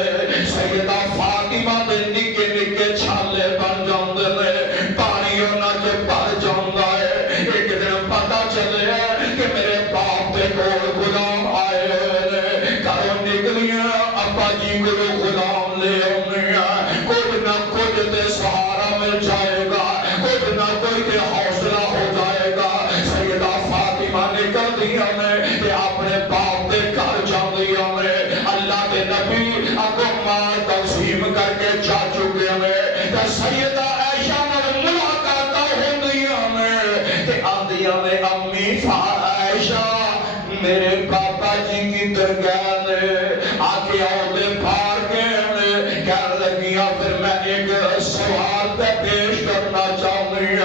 سیدہ فاطمہ دے نکے نکے چھالے بن جاندے نے پانی انہاں چ بھر جاندا ہے ایک دن پتہ چلے کہ میرے باپ دے کول غلام آئے ہوئے نے گھروں نکلیاں ابا جی کو غلام لے آؤں کچھ نہ کچھ تے سہارا مل جائے گا کچھ نہ کوئی تے حوصلہ ہو جائے گا سیدہ فاطمہ نکل دیا میں تے اپنے باپ دے گھر جان دیا میں اللہ دے نبی اگو مال تقسیم کر کے جا چکے میں تے سیدہ عائشہ نال ملاقاتاں ہوندیاں میں تے آندیاں میں امی عائشہ میرے پاپا جی کی درگاہ نے آکے آؤتے پھار کے کہنے لگیاں پھر میں ایک سوال پہ پیش کرنا چاہوں گی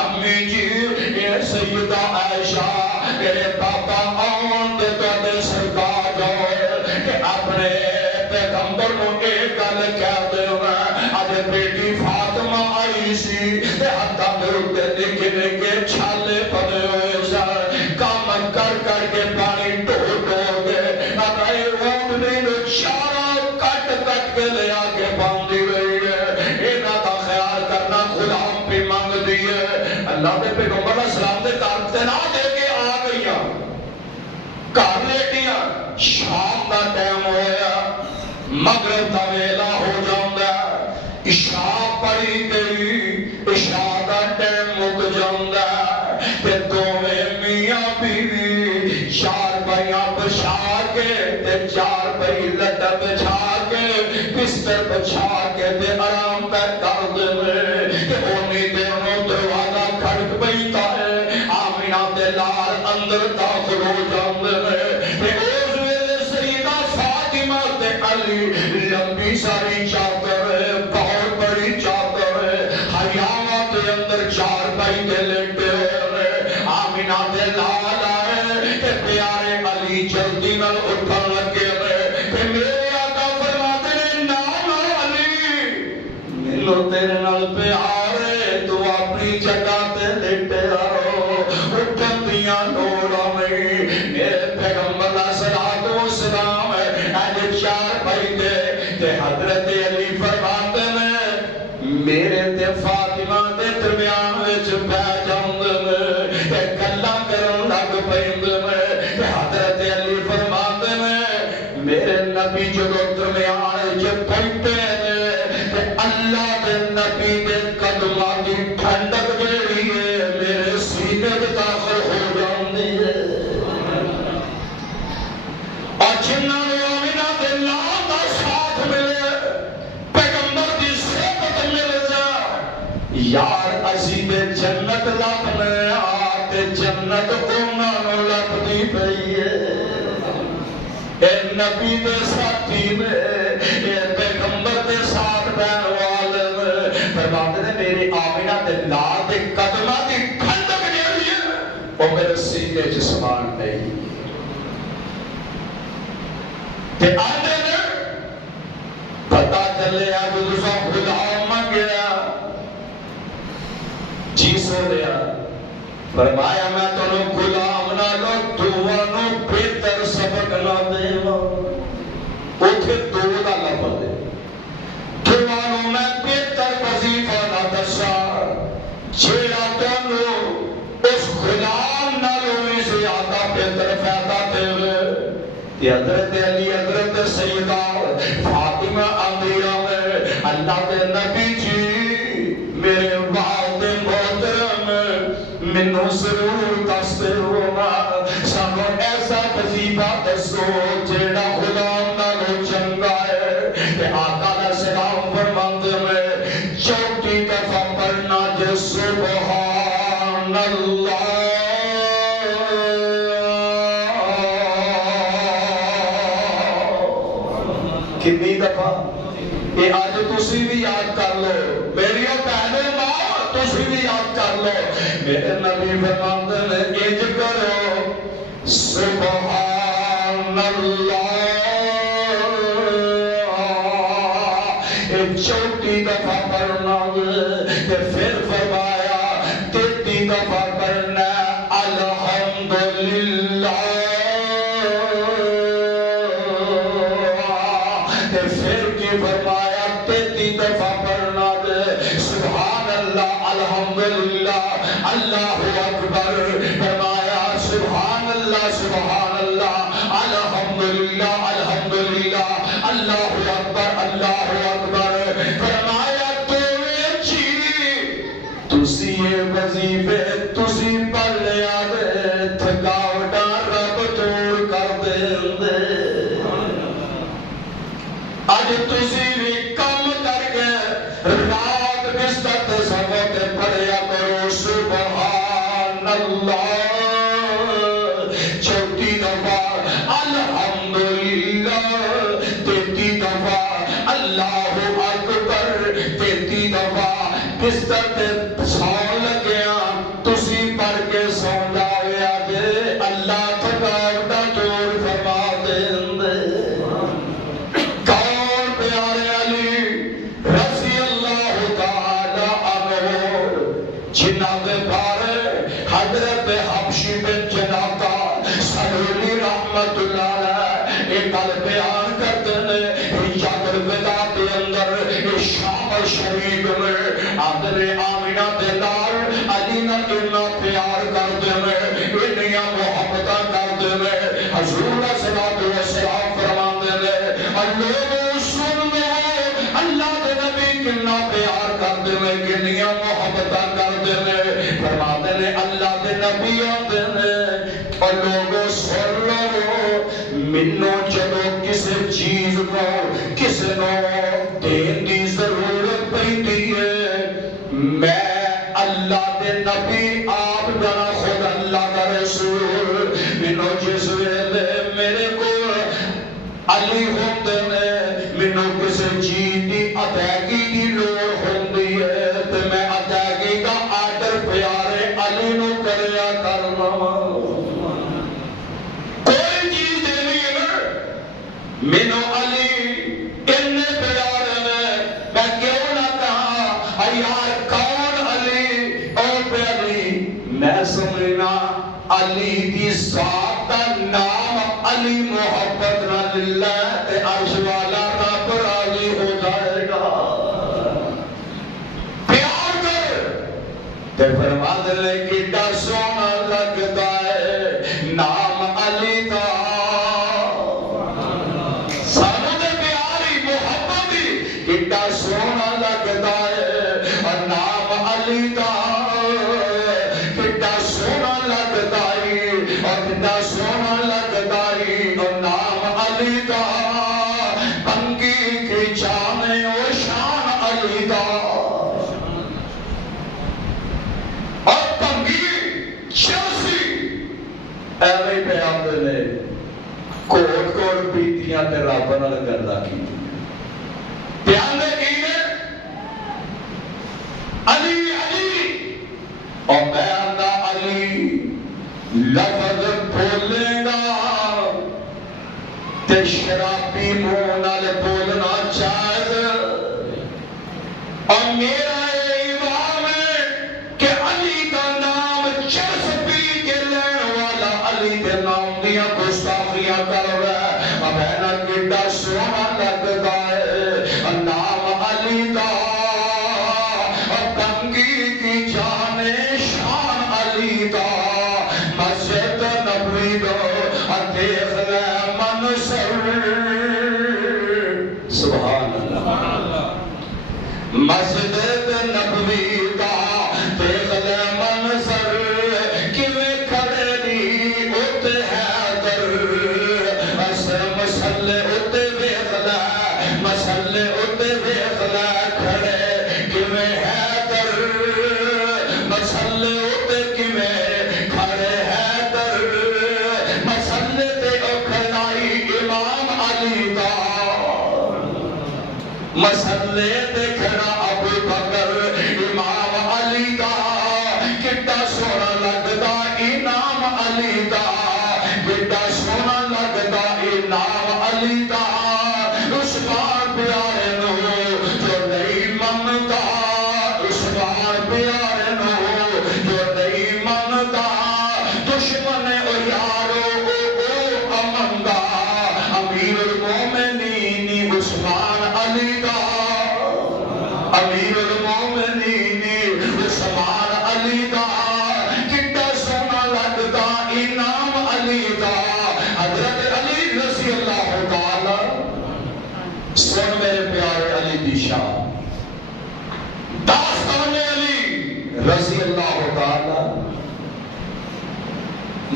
امی جی یہ سیدہ عائشہ میرے پاپا آن دے تو دے سرکار جاؤ کہ اپنے پیغمبر کو ایک گل کہہ چادریاں بچھا کے تے چار پئی لٹا بچھا کے بستر بچھا کے تے آرام پہ کر دے کہ ہونی تے انہوں دروازہ کھڑک بیتا ہے آمینہ دے لال اندر داخل ہو جاندے تے اس ویلے سیدہ فاطمہ تے علی لمبی ساری چادر ہے بہت بڑی چادر ہے حیاواں دے اندر چار پئی دے لیٹے ہوئے آمینہ دے لال آئے کہ پیارے علی جلدی نال اٹھن لگے ہوئے کہ میرے آقا فرماتے ہیں نام علی ملو تیرے نال پیار ہے تو اپنی جگہ تے لیٹے آؤ اٹھن دیاں لوڑا نہیں میرے پیغمبر صلاۃ و سلام ہے چار بھائی دے تے حضرت علی فرماتے ہیں میرے تے فاطمہ دے درمیان وچ پہ جاندے تے گلاں کرن لگ پیندے تے حضرت علی فرماتے ہیں میرے نبی جدوں درمیان وچ بیٹھے تے اللہ دے نبی دے قدماں دی ٹھنڈک جیڑی ہے میرے سینے وچ داخل ہو جاندی ہے اور جنہاں نوں آمینہ دے نام دا ساتھ ملے پیغمبر دی صحبت مل جائے یار اسی دے جنت لبنے آتے جنت انہاں نوں لبدی پئی ہے اے نبی دے ساتھی میں اے پیغمبر دے ساتھ بہن والے میں فرماتے ہیں میرے آمینہ دے لال دے قدمہ دی ٹھنڈک جیڑی ہے وہ میرے سینے جسمان نہیں تے آنے نے پتا چلے اب دوسرا غلام منگیا جی سو لیا فرمایا میں تنوں غلام نہ لو دوانوں بہتر سبق نہ دیوا اتھے دو دا لفظ ہے دوانوں میں بہتر وظیفہ نہ دسا جیڑا تنوں اس غلام نہ لویں زیادہ بہتر فائدہ دے حضرت علی حضرت سیدہ فاطمہ امریہ میں اللہ دے نبی جی میرے والد محترم منو ضرور دستے ہو سانو ایسا وظیفہ دسو جیڑا غلام نالو چنگا ہے کہ آقا علیہ السلام فرماندے میں چوتھی دفعہ پڑھنا جے سبحان اللہ کتنی دفعہ یہ آج تسی بھی یاد کر لو میری بہنیں ماں تسی بھی یاد کر لو میرے نبی فرماندے نے انج کرو سبحان اللہ چوتھی دفعہ پڑھنا تے پھر فرمایا تیتی دفعہ پڑھنا الحمدللہ فرمایا تیتی دفعہ پڑھنا دے سبحان اللہ الحمدللہ اللہ اکبر فرمایا سبحان اللہ الحمدللہ الحمدللہ اللہ اکبر فرمایا تو چی تسی یہ وظیفے تسی پڑھ لیا دے تھکاوٹا رب توڑ کر دے آج تسی بھی کم کر کے رات بستر تے سبق پڑھیا کرو سبحان اللہ چوتھی دفعہ الحمدللہ تیتی دفعہ اللہ اکبر تیتی دفعہ بستر تے سو لگیا تسی پڑھ کے سو جاوے آجے اللہ تھکاوٹا دور فرما دے جناب بارے حضرت حبشی بن جناتا سلولی رحمت اللہ علیہ ایک گل بیان کرتے ہیں حجت الوداع کے اندر شام شریف میں آدر آمینہ دلال علی نہ اتنا پیار کرتے ہیں اتنیا محبتہ کرتے ہیں حضور صلی اللہ فرماتے ہیں اور لوگوں سن دو اللہ کے نبی کتنا پیار کرتے ہیں کتنیا محبتہ کرتے ہیں فرماتے ہیں اللہ کے نبی آتے ہیں اور لوگوں سن لو مینوں جدوں کسے چیز کو کسے نو دین دی ضرورت پیندی ہے میں اللہ دے نبی آپ جانا خود اللہ دا رسول مینوں جس ویلے میرے کو علی ہوندے نے مینوں کسے چیز دی ادائیگی دی لوڑ ہوندی ہے تے میں ادائیگی دا آرڈر پیارے علی نو کریا کرنا کوئی چیز دینی ہے نا مینوں علی اتنے پیارے نے میں کیوں نہ کہا یار کون علی او پہ علی میں سمجھنا علی دی ذات دا نام علی محبت نہ للہ تے عرش والا رب راضی ہو جائے گا پیار کر تے فرما دے کیڈا سونا لگتا ہے نام علی دا سانو دے پیاری محبت دی کیڈا سونا لگتا ہے اور نام علی دا کیڈا سونا لگتا ہے اور کیڈا سونا لگتا ہے اور نام علی دا بنگی کی جانے و شان علی دا اور بنگی چلسی ایویں پیام دے کوٹ کوٹ پیتیاں تے رب نال گلا کی پیام دے کی نے علی علی اور میں آندا علی لفظ بولے گا تے شرابی منہ نال بولنا چاہیے اور میرا امام ہے کہ علی کا نام چرس پی کے لین والا علی کے نام دیا گستاخیاں کر رہا ہے اب ہے نا کڈا سونا لگتا ہے نام علی دا اور تنگی کی جانے شان علی دا مسجد نبوی دا اور دیکھ لے منصر سبحان اللہ مسجد نبوی دا دیکھ لے منظر کیویں کھڑے دی اوتے حیدر مسلے اوتے ویکھ لے مسلے اوتے ویکھ لے کھڑے کیویں حیدر مسلے اوتے کیویں کھڑے حیدر مسلے تے کھڑائی امام علی دا مسلے تے کھڑا ابو بکر امام علی دا کڈا سونا لگدا انعام علی دا کڈا سونا لگدا انعام علی دا عثمان پیارے نو جو نہیں مندا عثمان پیارے نو جو نہیں مندا دشمن او یارو او امندا امیر المومنین عثمان علی دا امیر المومنین عثمان علی دا کڈا سونا لگدا انعام علی دا حضرت علی رضی اللہ تعالی سن میرے پیارے علی دی شان داستان علی رضی اللہ تعالی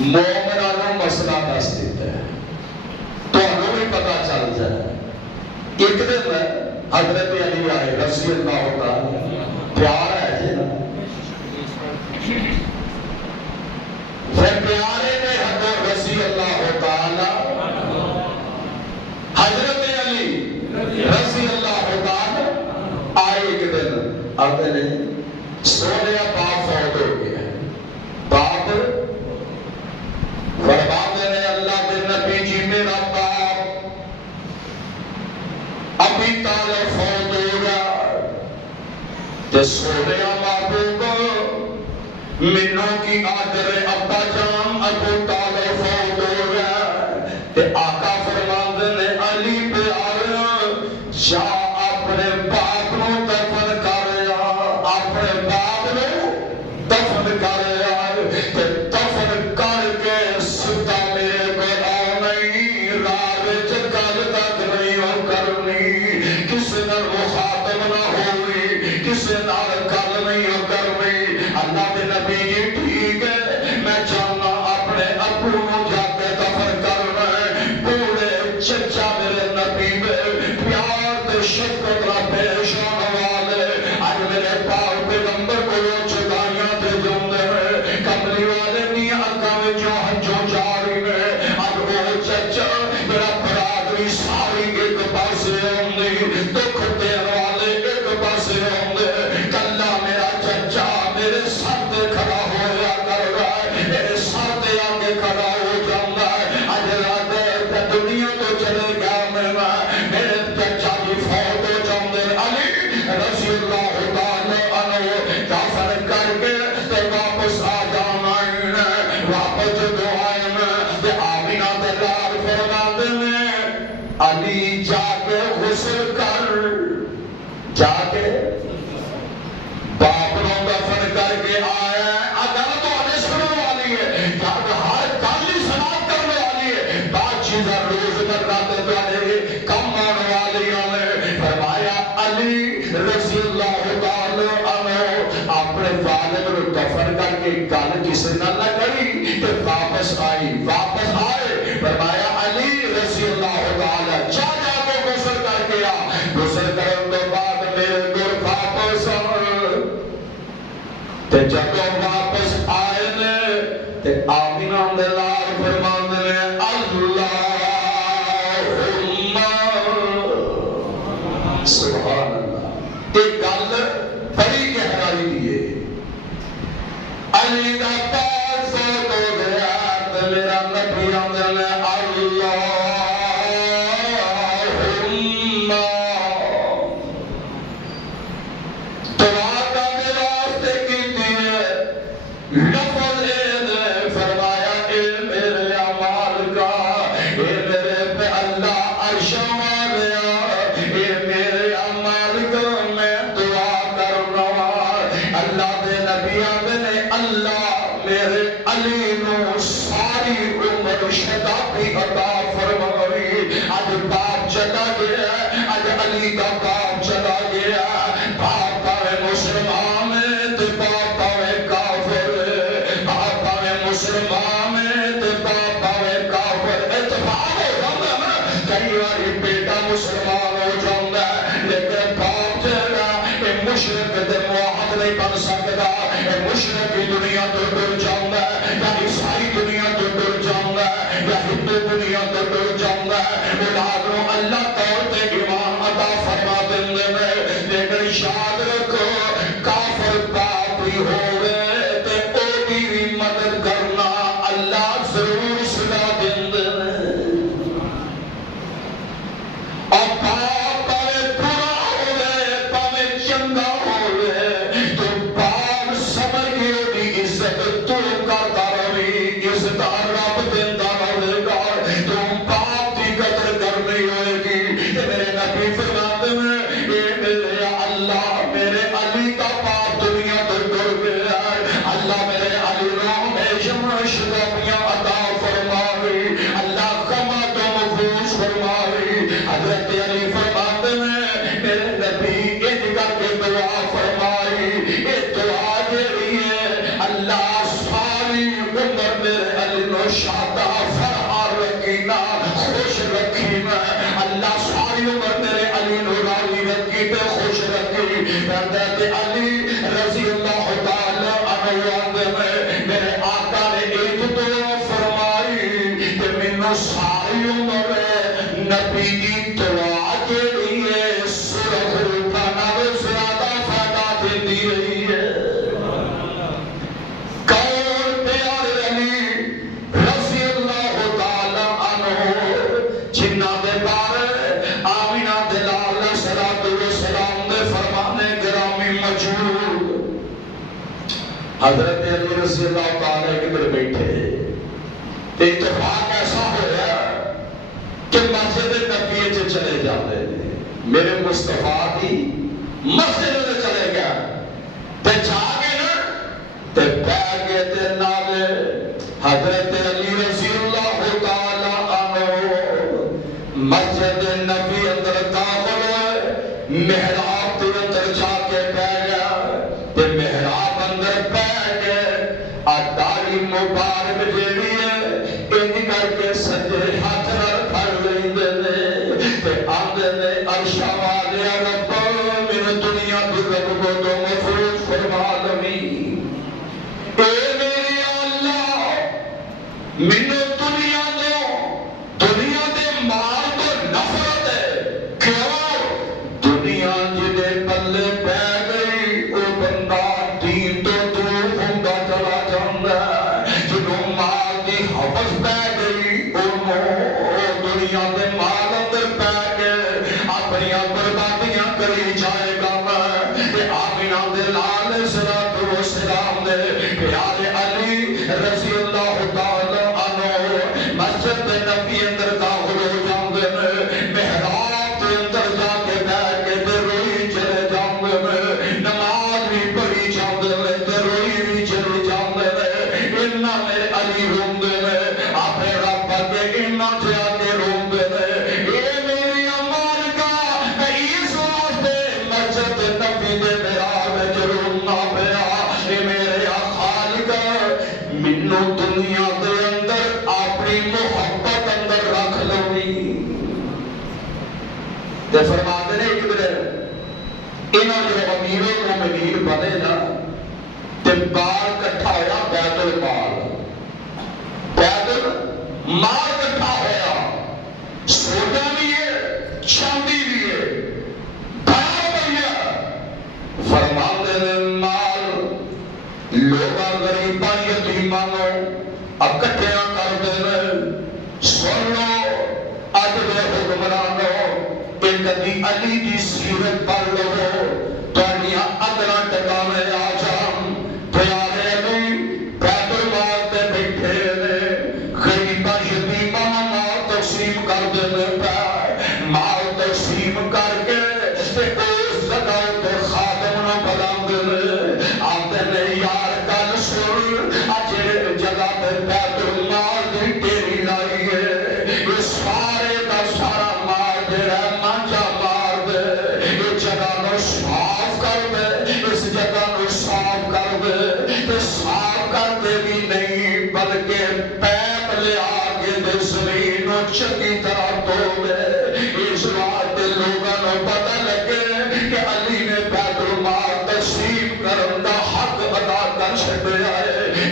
مومنانوں مسئلہ دس دیتا ہے تو ہمیں بھی پتا چل جائے ایک دن حضرت علی آئے رضی اللہ تعالی پیار ہے جی نا پھر پیارے نے حضرت رضی اللہ تعالی حضرت علی رضی اللہ تعالی آئے ایک دن اب نے سونے باپ فوت ہو گیا باپ فرماتے نے اللہ کے نبی جی میرا باپ ابھی طالب فوت ہو گیا تے سونے محبوب منوں کی آدر ابا جان ابو طالب فوت ہو گیا تے آقا فرماتے نے علی پیارا جا اپنے باپ نو دفن کر آ اپنے باپ نو دفن کر آ تے دفن کر کے ستا میرے کو آنی راہ وچ گل تک نہیں ہو کرنی کسے نال مخاطب نہ ہوئی کسے نال گل نہیں ہو کرنی اللہ دے نبی جی ٹھیک ہے میں جانا اپنے علی جا کے غسل کر، جا کے باپ نو دفن کر کے آیا ہے۔ اگر تو آنے سننے والی ہے، جب ہر کالی سنات کرنے والی ہے، بات چیزیں روز مرہ تے کم آنے والی ہیں۔ فرمایا علی رضی اللہ تعالی عنہ اپنے والد کو دفن کر کے گل کسی نہ کری تو واپس آئی، واپس آئے۔ فرمایا علی رضی اللہ تعالی جا کے غسل کر کے آ، غسل کرنے کے بعد میرے گھر واپس آئے۔ تے جب واپس آئے نے تے آمینہ دے لال فرماندے نے اللہم سبحان اللہ۔ ایک گل بڑی گہرائی دیے، علی دا پاک فوت ہو گیا تے میرا نبی آندے نے اللہم دعا کا واسطے کیتی ہے، لفظ نے فرمایا اے میرے اعمال کا، اے میرے پہ اللہ عرش والیا، اے میرے اعمال کا میں دعا کرنا۔ اللہ دے نبی آندے نے اللہ میرے علی نو ساری عمر شتابی عطا فرمائی۔ اج باپ چلا گیا، اج علی کا باپ چلا گیا، باپ پاوے مسلمان ہے تے باپ پاوے کافر، باپ پاوے مسلمان ہے تے باپ پاوے کافر۔ اتفاق ہو جاتا ہے نا، کئی باری بیٹا مسلمان ہو جاتا ہے لیکن باپ جڑا اے مشرک تے موحد نہیں بن سکتا، اے مشرک کی دنیا تو ڈر جاتا ہے، یا عیسائی دنیا تو ڈر جاتا ہے، یا ہندو دنیا تو ڈر جاتا ہے۔ اولاد نو اللہ طور تے ایمان عطا فرما دیندے نے، لیکن یاد رکھو کافر باپ ہی ہوئے تے او دی مدد کرنا اللہ ضرور سنا دیندے نے۔ اور باپ پاوے برا ہوئے پاوے چنگا ہوئے تو باپ سمجھ کے دی عزت تو کرتا رہی، عزت رب دیندہ رہے گا، تو باپ دی قدر کرنی ہوئے گی۔ میرے نبی فرماتے ہیں اے میرے اللہ میرے علی کا باپ دنیا تو ڈر گیا ہے، اللہ میرے علی نو ہمیشہ شتابیاں عطا فرمائی، اللہ غمہ تو محفوظ فرمائی۔ حضرت علی فرماتے ہیں میرے نبی ان کر کے دعا فرمائی، اے دعا جیڑی ہے اللہ ساری عمر میرے علی نو شادہ فرحان رکھینا، خوش رکھینا، اللہ ساری عمر میرے علی نو راضی رکھی تے خوش رکھی۔ حضرت علی رضی اللہ تعالی عنہ آندے میں میرے آقا نے ایک دعا فرمائی کہ مینوں ساری عمر نبی کی دعا جیڑی ہے سرخ روپا نال زیادہ فائدہ دیندی رہی ہے۔ کون پیارے علی رضی اللہ تعالی عنہ جنہ دے بارے آمینہ دے لال صلاۃ والسلام دے فرمانے گرامی موجود۔ حضرت علی رضی اللہ تعالی کدھر بیٹھے، اتفاق ایسا ہوا کہ مسجد نبی چ چلے جاتے ہیں، میرے مصطفیٰ کی مسجد میں چلے گیا تے جا کے نا تے بیٹھ گئے تے نالے حضرت علی رضی اللہ تعالی عنہ مسجد نبی اندر داخل ہوئے، محراب کے اندر جا کے بیٹھ گیا تے محراب اندر بیٹھ کے داڑھی مبارک جیڑی ہے انہی کر کے سجے ہاتھ نال پھڑ لیندے نے تے آندے نے عرشاں والیا رب من دنیا دی رب کو تو محفوظ فرما لوی، اے میرے اللہ مینوں دنیا دے مال تو نفرت ہے، کیوں دنیا جدے پلے پہ گئی او بندہ دین تو دور ہوندا چلا جاندا ہے، جنوں مال دی حوث پہ گئی او دنیا دے مال اندر پہ کے اپنی بربادیاں کری جائے گا۔ تے آمینہ دے لال صلاۃ والسلام دے پیارے علی رضی اللہ تعالی عنہ مسجد نبی اندر داخل ہو جاندے نے، تے فرماتے ہیں ایک دن انہاں جو امیر المومنین بنے نا تے مال کٹھا ہویا بیت المال کٹھا ہویا سونا بھی ہے چاندی بھی ہے بڑا بڑھیا فرماتے ہیں مال لوگاں غریباں یتیماں نو اکٹھیاں کر دے سن لو اج دے حکمرانو ایک دی علی دی سیرت پڑھ لو تہاڈیاں ادنا ٹکانے آ جان پیارے علی بیت المال تے بیٹھے نے غریباں یتیماں مال تقسیم کر دے پے مال تقسیم کر کے تے اس جگہ تے خادم نو بلاندے نے آندے نے یار گل سن اج جگہ تے بیت المال دی ڈیری لائی ہے یہ سارے دا سارا مال جڑا مانجا مار دے یہ جگہ نو صاف کر دے اس جگہ نو صاف کر دے تے صاف کر دے بھی نہیں بلکہ پیپ لیا کے دے زمین نو چنگی طرح دھو دے اس واسطے لوگاں نو پتہ لگے کہ علی نے بیت المال تقسیم کرن دا حق ادا کر چھڈیا ہے اے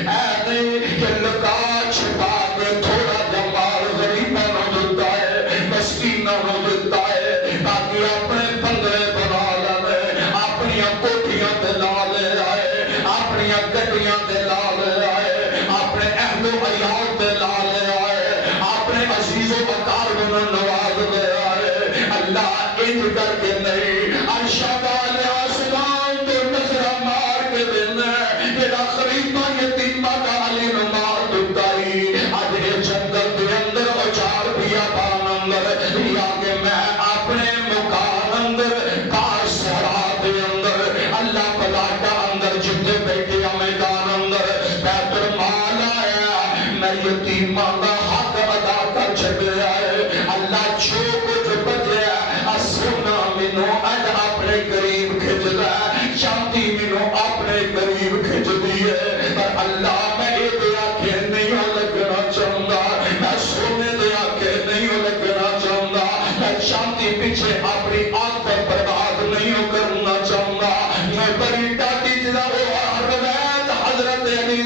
نہیں کہ لکا چھپا کے تھوڑا جا مال غریباں نو دتا ہے مسکیناں نو دتا ہے تاکہ اپنے بندے بنا لے اپنی کوٹھیاں تے لا لے آئے اپنی گڈیاں تے لا لے آئے اپنے اہل و عیال تے لا لے آئے اپنے عزیز و اقارب نو نواز لے آئے اللہ انج کر کے نہیں عرشاں والے آسمان تو نظر مار کے دینا جڑا غریباں یتیماں دا علی نو مار دتا ہی اج اے جنگل دے اندر اچار بیابان اندر یا کہ میں اپنے مکان اندر باہر صحرا دے اندر اللہ پلاٹا اندر جتے بیٹھے میدان اندر بیت المال آیا میں یتیماں دا حق ادا کر چھڈیا ہے اللہ جو کچھ بچیا سونا مینوں اج اپنے قریب کھچدا چاندی مینوں اپنے قریب کھچدی ہے پر اللہ میں اے دے آکھے نہیں لگنا چاہندا میں سونے دے آکھے نہیں لگنا چاہندا میں چاندی پیچھے اپنی آنکھ برباد نہیں کرنا چاہندا میں بڑی ڈاٹی جدا وہ روایت حضرت علی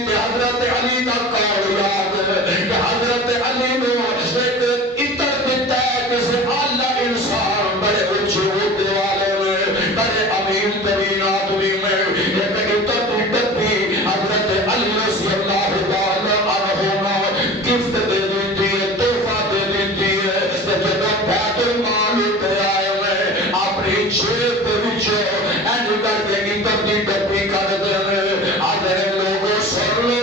دا قول یاد کہ حضرت علی نو ایک عطر دیتا ہے کسی اعلیٰ انسان بڑے اونچے ہوتے والے میں بڑے امین ترین آدمی میں ایک عطر دی ڈبی حضرت علی رضی اللہ تعالی عنہ نو گفٹ دے دیتی ہے تحفہ دے دیتی ہے جب بیت المال تے آئے میں اپنی جیب دے وچوں اینج کر کے عطر دی ڈبی کر دے آدھے لوگوں سن لو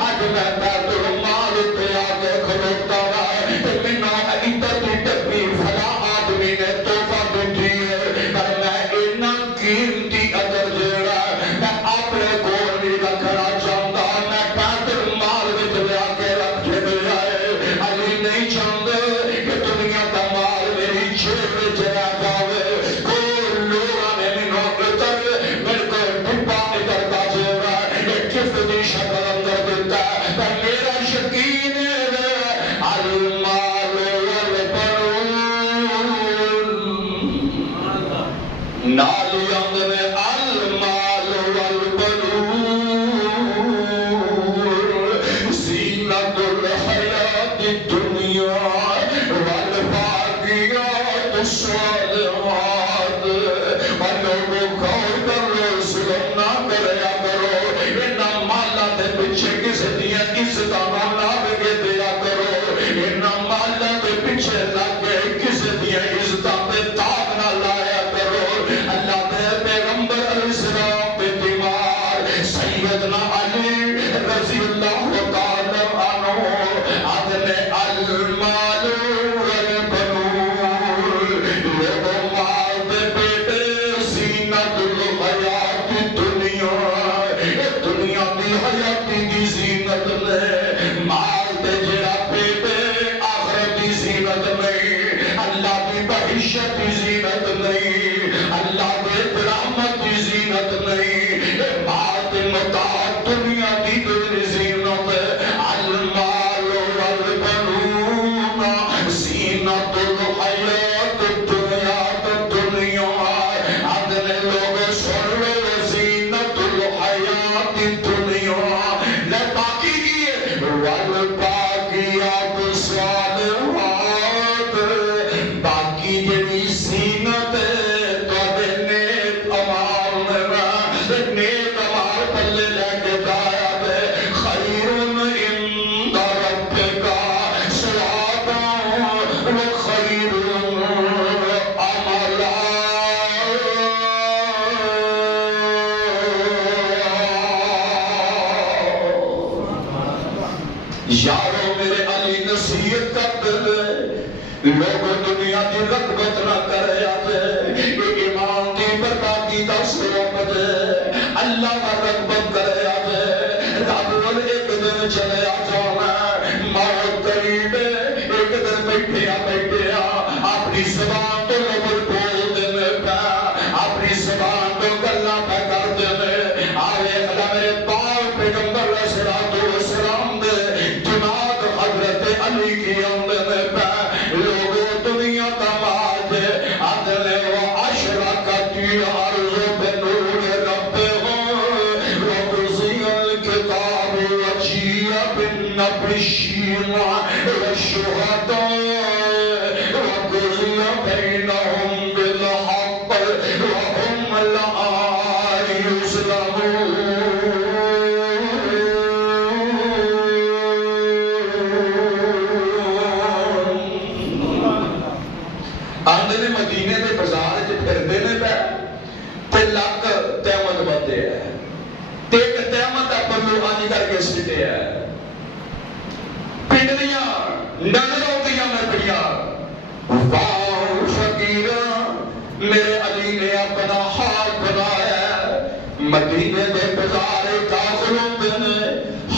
اج میں بیت المال تے آ کے کھلوتا ہے تے مینوں عطر دی ڈبی فلاں آدمی نے تحفہ دیتی ہے پر میں اتنا قیمتی عطر جڑا میں اپنے کول نہیں رکھنا چاہتا میں بیت المال وچ لیا کے رکھ چھڈیا ہے علی نہیں چاہتے کہ دنیا دا مال میری جیب وچ رہ جاوے کوئی لوگاں نے مینوں عطر میرے کو ڈبا عطر دا جڑا یہ گفٹ دی شکل اندر دیتا ہے پر میرا یقین ہے المال والبنون نالی اندر المال والبنون زینت الحیات الدنیا والباقیات الصالحات اور لوگوں غور کرو ظلم نہ کریا کرو انہاں مالاں دے پیچھے کسی دیاں عزتاں نہ لگے دیا کرو انہاں مالاں دے پیچھے لگ کے کسی دیاں عزتاں تے داغ نہ لایا کرو اللہ دے پیغمبر علیہ السلام پہ دیوار سیدنا علی رضی اللہ تعالی عنہ آدھے المال والبنون لوگوں مال دے بیٹے زینت الحیات الدنیا دنیا دی حیاتی دی زینت نے مال دے جڑا بیٹے آخرت دی زینت نہیں اللہ دی بہشت دی زینت نہیں اللہ دے رحمت دی زینت نہیں مال دے متاع دنیا دی دے زینت المال والبنون زینت الحیات الدنیا لوگ دنیا کی رغبت نہ کرے آتے ایمان کی بربادی دا سبب اللہ کا رغبت کرے آتے رب ول ایک دن چلے جانا موت قریب ایک دن بیٹھے اپنی زبان تو لفظ بول دینے پہ اپنی زبان تو گلا پہ کر دینے آئے اللہ میرے پاک پیغمبر السلام دے جناب حضرت علی کی آمدنے پہ لوگوں دنیا کا ماج عدل و اشرقتی عرض بنور ربهم وقضی الکتاب وجیع بالنبیین والشہداء وقضی بینہم بالحق وهم لا یظلمون آندے مدینے دے بازار وچ پھردے نے پے تے لک تہمت بندے ہے تے ایک تہمت دا پلو آنی کر کے سٹے ہے پنڈلیاں نظر آؤندیاں میں پڑیاں واہ فقیراں میرے علی نے اپنا حال بنایا مدینے دے بازار داخل ہوندے نے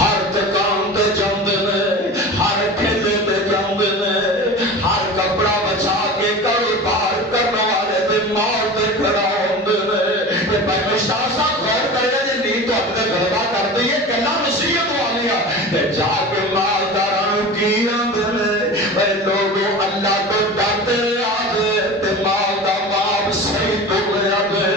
ہر دکان تے جاندے نے ہر ٹھیلے تے جاندے نے ہر کپڑا بچا کے کاروبار کرنے والے تے مال تے کھڑا ہوندے نے تے بھائی شاہ صاحب غور کرے جے نہیں تو اپنے غلبہ کر دئیے کلا نصیحت والیاں تے جا کے مالداراں کی آندے نے اے لوگوں اللہ کو ڈرتے آدے تے مال دا باپ صحیح توڑے آدے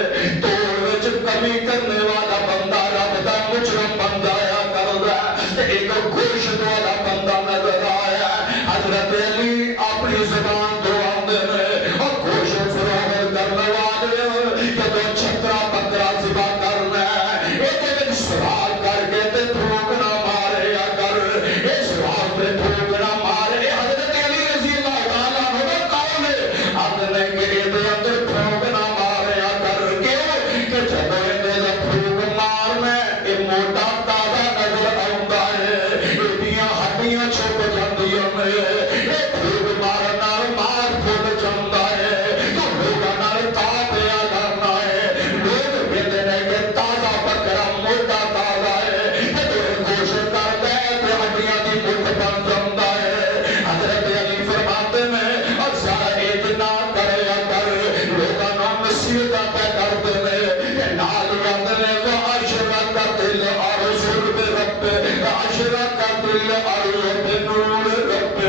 توڑ وچ کمی کرنے والا بندہ رب دا مجرم بندہ آیا کردا تے ایک گوشت والا بندہ نظر آیا حضرت علی اپنی زبان تو آندے نے اور گوشت فراہم کرنے والے جدو چھترا بکرا ذبح کرنا ہے ایک سوال کر کے تے تھوک نہ مارے یا کر اے سوال تے تھوک نہ مارے حضرت علی رضی اللہ تعالیٰ عنہ کون ہے اپنے کے دے اندر تھوک نہ مارے یا کر کیوں کہ جدو اندر تھوک مارنا اے موٹا تازہ نظر آندا ہے ایڈیاں ہڈیاں چھپ جاندیاں نے اے تھوک مارنا مار پھول جاندا ہے تو لوگاں نال تاپیا کرنا ہے لوگ کہندے نے کہ تازہ بکرا موٹا تازہ ہے تے گوشت کردا ہے تے ہڈیاں دی مٹھ بن جاندا ہے حضرت علی فرماتے ہیں اور سارا اتنا کریا کر لوگاں نوں نصیحت پہ کردے نے کہ نال وندے وہ اشرقت الارض برب اشرقت الارض بنور رب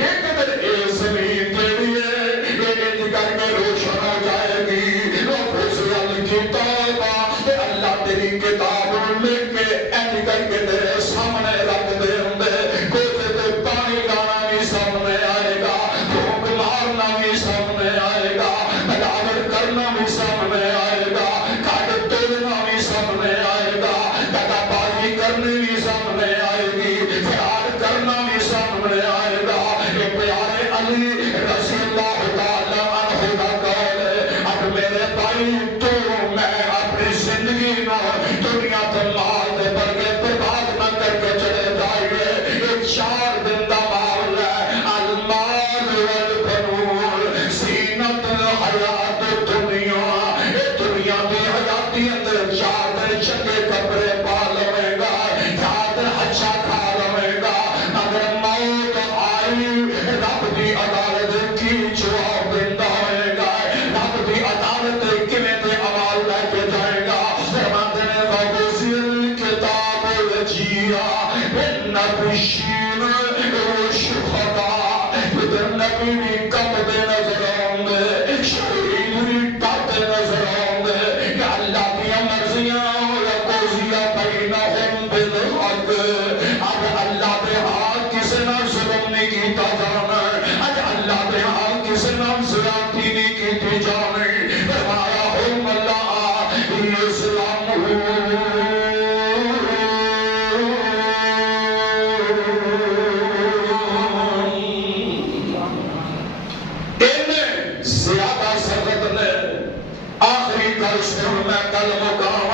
ایک دن اے زمین جڑی ہے یہ کر کے روشن ہو جائے گی وہ فضل کتاب تے اللہ تیری کتاب لکھ کے اینج کر کے تیرے سامنے رکھ دے ہندے کوتے تے پانی لانا بھی سامنے آئے گا بھوک مارنا بھی سامنے آئے گا بغاوت کرنا بھی سامنے آئے گا کاٹ توڑنا بھی سامنے آئے گا دغا بازی کرنی بھی سامنے آئے گی فرار کرنا بھی سامنے آئے گا یہ پیارے علی رضی اللہ تعالیٰ عنہ کا قول ہے اب میرے بھائی تو میں اپنی زندگی نو دنیا تے مال دے برگے برباد نہ کر کے چلے جائیے ایک 4 دن دا مال ہے المال والبنون زینت الحیات الدنیا اے دنیا دی حیاتی اندر 4 دن چنگے کپڑے پا لوے گا 4 دن اچھا کھا لوے گا اگر موت آئی رب دی عدالت کی جواب دیندہ ہوئے گا رب دی عدالت کیویں تے عمال لے کے جائے گا فرماتے ہیں وَوَزِّ الْكِتَابَ وَجِيَا بِالنَّبِيِّينَ وَالشُّهَدَاءِ ادھر نبی بھی کم دے نظر آؤندے شہید بھی ڈاٹے نظر آؤندے کہ اللہ کی مرضیاں وَقُضِيَ بَيْنَهُمْ بِالْحَقِّ اب اللہ دے ہاں کسی نہ ظلم نہیں کیتا جانا اج اللہ دے ہاں کسی نہ زیادتی نہیں کیتی جانی فرمایا ہم اللہ اسلام زیادہ سخت نے آخری درس میں کل مقام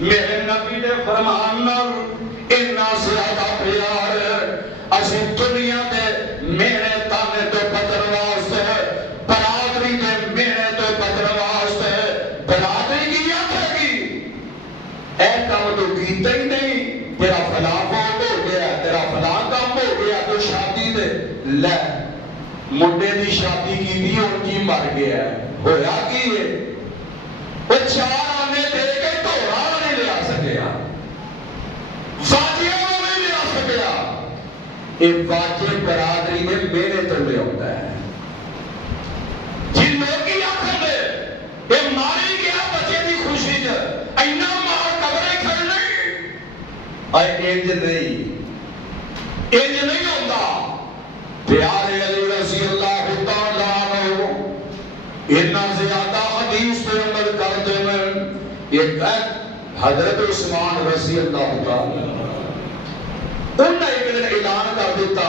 میرے نبی نے فرمان اتنا زیادہ پیار اسی دنیا دے میرے تانے دو منڈے دی شادی کی دی ان کی مر گیا ہے ہویا کی ہے وہ 4 آنے دے کے دھوڑا نہیں لیا سکیا واجیوں نہیں لیا سکیا یہ واجے برادری میں میرے تو لے ہوتا ہے جن لوگ کی آنکھوں میں یہ ماری گیا بچے دی خوشی جا اینا مار قبرے کھڑ نہیں آئے انج نہیں ہوتا پیارے علی رضی اللہ تعالیٰ عنہ اتنا زیادہ حدیث پر عمل کرتے ہیں ایک حضرت عثمان رضی اللہ تعالیٰ انہوں نے ایک دن اعلان کر دیتا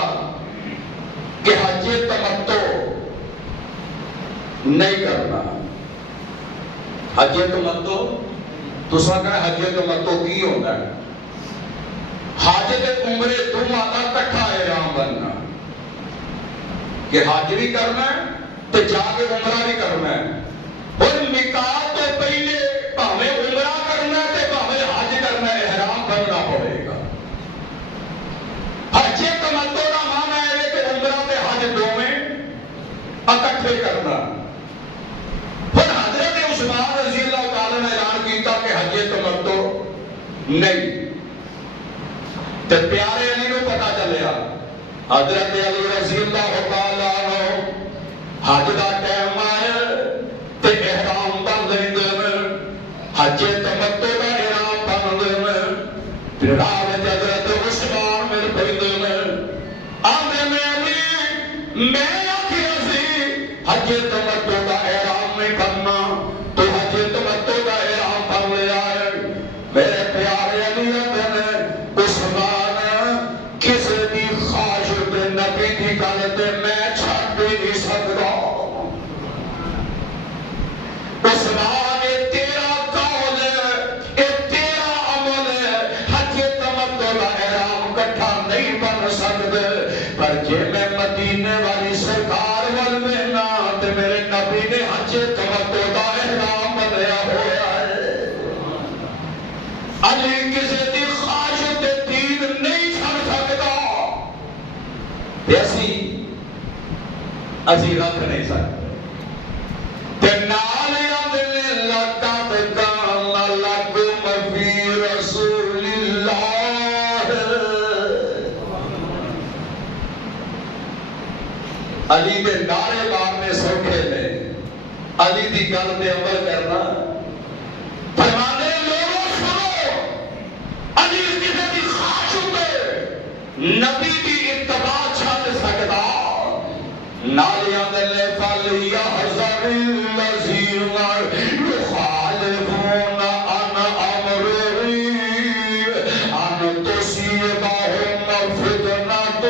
کہ حج تمتع نہیں کرنا حج تمتع تو سکتا ہے حج تمتع کی ہوتا ہے حج تے عمرے دونوں کا کٹھا احرام بننا کہ حج بھی کرنا ہے تو جا کے عمرہ بھی کرنا ہے اور میقات تو پہلے بھاوے عمرہ کرنا ہے تے بھاوے حج کرنا ہے احرام بننا پڑے گا حج تمتع کا معنی ہے کہ عمرہ تے حج دونوں اکٹھے کرنا اور حضرت عثمان رضی اللہ تعالی نے اعلان کیتا کہ حج تمتع نہیں تے پیارے علی کو پتا چلیا حضرت علی رضی اللہ تعالیٰ عنہ حج دا ٹائم آیا تے احرام بن لیندے میں حج تمتع دا احرام بن دے میں پھر راوج حضرت عثمان مل پیندے میں آندے میں علی میں آکھیا سی حج تمتع دا احرام نہیں بننا تو حج تمتع دا احرام بن لیا ہے میرے پیارے علی مدینے والی سرکار وال میں نات میرے نبی نے حج تمتع دا احرام بنایا ہوا ہے علی کسی دی خواہش تے دین نہیں چھڑ سکتا ایسی رکھ نہیں سکتے تے نال یاد لقد کان لکم فی رسول اللہ علی دے نعرے مارنے سوکھے میں علی دی گل پہ عمل کرنا فرمانے لوگوں سنو علی کسی دی خواہش ہوتے نبی دی اتباع چھڑ سکتا نالیاں دلے فَلْيَحْذَرِ الَّذِينَ يُخَالِفُونَ عَنْ أَمْرِهِ أَنْ تُصِيبَهُمْ فِتْنَةٌ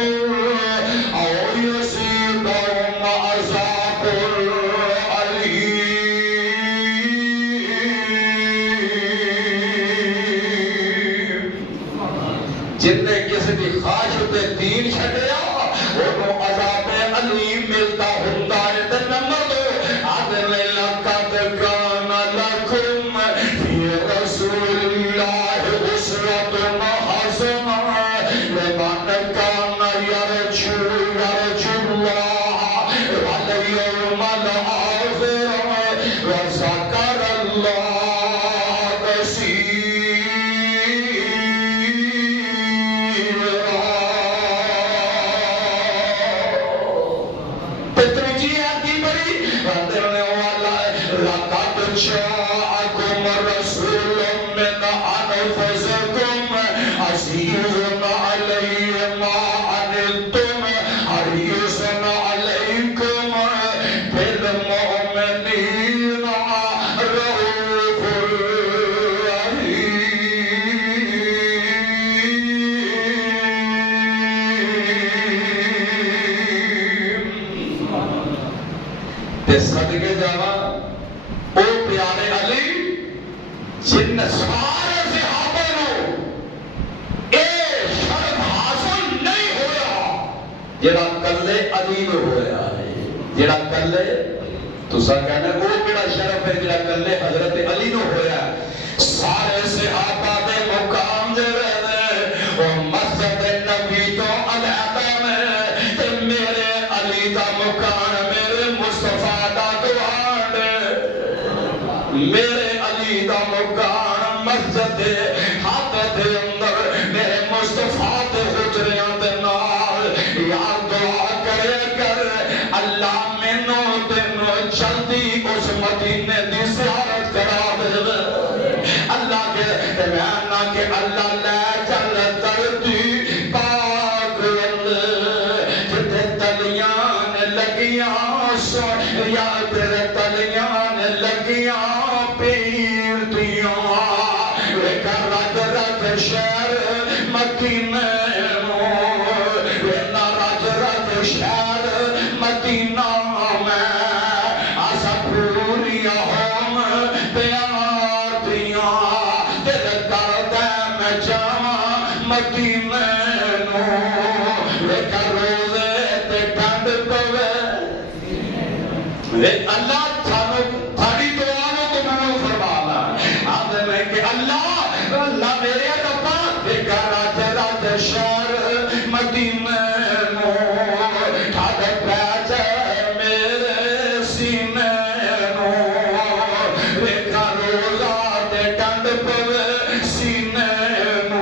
جن نے کسی کی خواہش تے دین چھڈیا انہوں عذاب علیم ملتا ہوندا ہے تے نمبر 2 عدل لقد کان لکم فی رسول اللہ اسوۃ حسنہ لمن کان یرجو اللہ والیوم الآخر وذکر اللہ کثیرا جاءكم رسول من أنفسكم عزيز عليه ما عنتم حريص عليكم بالمؤمنين رؤوف رحيم صدقے جاوا او پیارے علی جن سارے صحابہ نو اے شرف حاصل نہیں ہویا جڑا کلے علی نو ہویا ہے جڑا کلے تسا کہنا وہ کیڑا شرف ہے جڑا کلے حضرت علی نو ہویا سارے صحابہ دے مقام دے رہے او مسجد نبی تو علیحدہ میں تے میرے علی دا مقام مینو تینو جلدی اس مدینے دی زیارت کرا دے اللہ کے بیانہ کہ اللہ لے چل دردی پاک جتے تلیاں لگیاں سو یا تیرے تلیاں لگیاں پیر دیاں ویکا رد رد شہر مدینے وینا رد رد شہر مدینہ میں آسا پوریا ہوم پیار دیاں دل کردہ میں جاواں مدینے نو ویکا روزے تے ٹھنڈ پوے اللہ تھاری دعاوں کو قبول فرمانا آدھے میں کہ اللہ میرے ربا دیکھا راج راج شہر مدینے نو ٹھاڈ پیچ میرے سینے نو دیکھا روزہ تے ٹھنڈ پوے سینے نو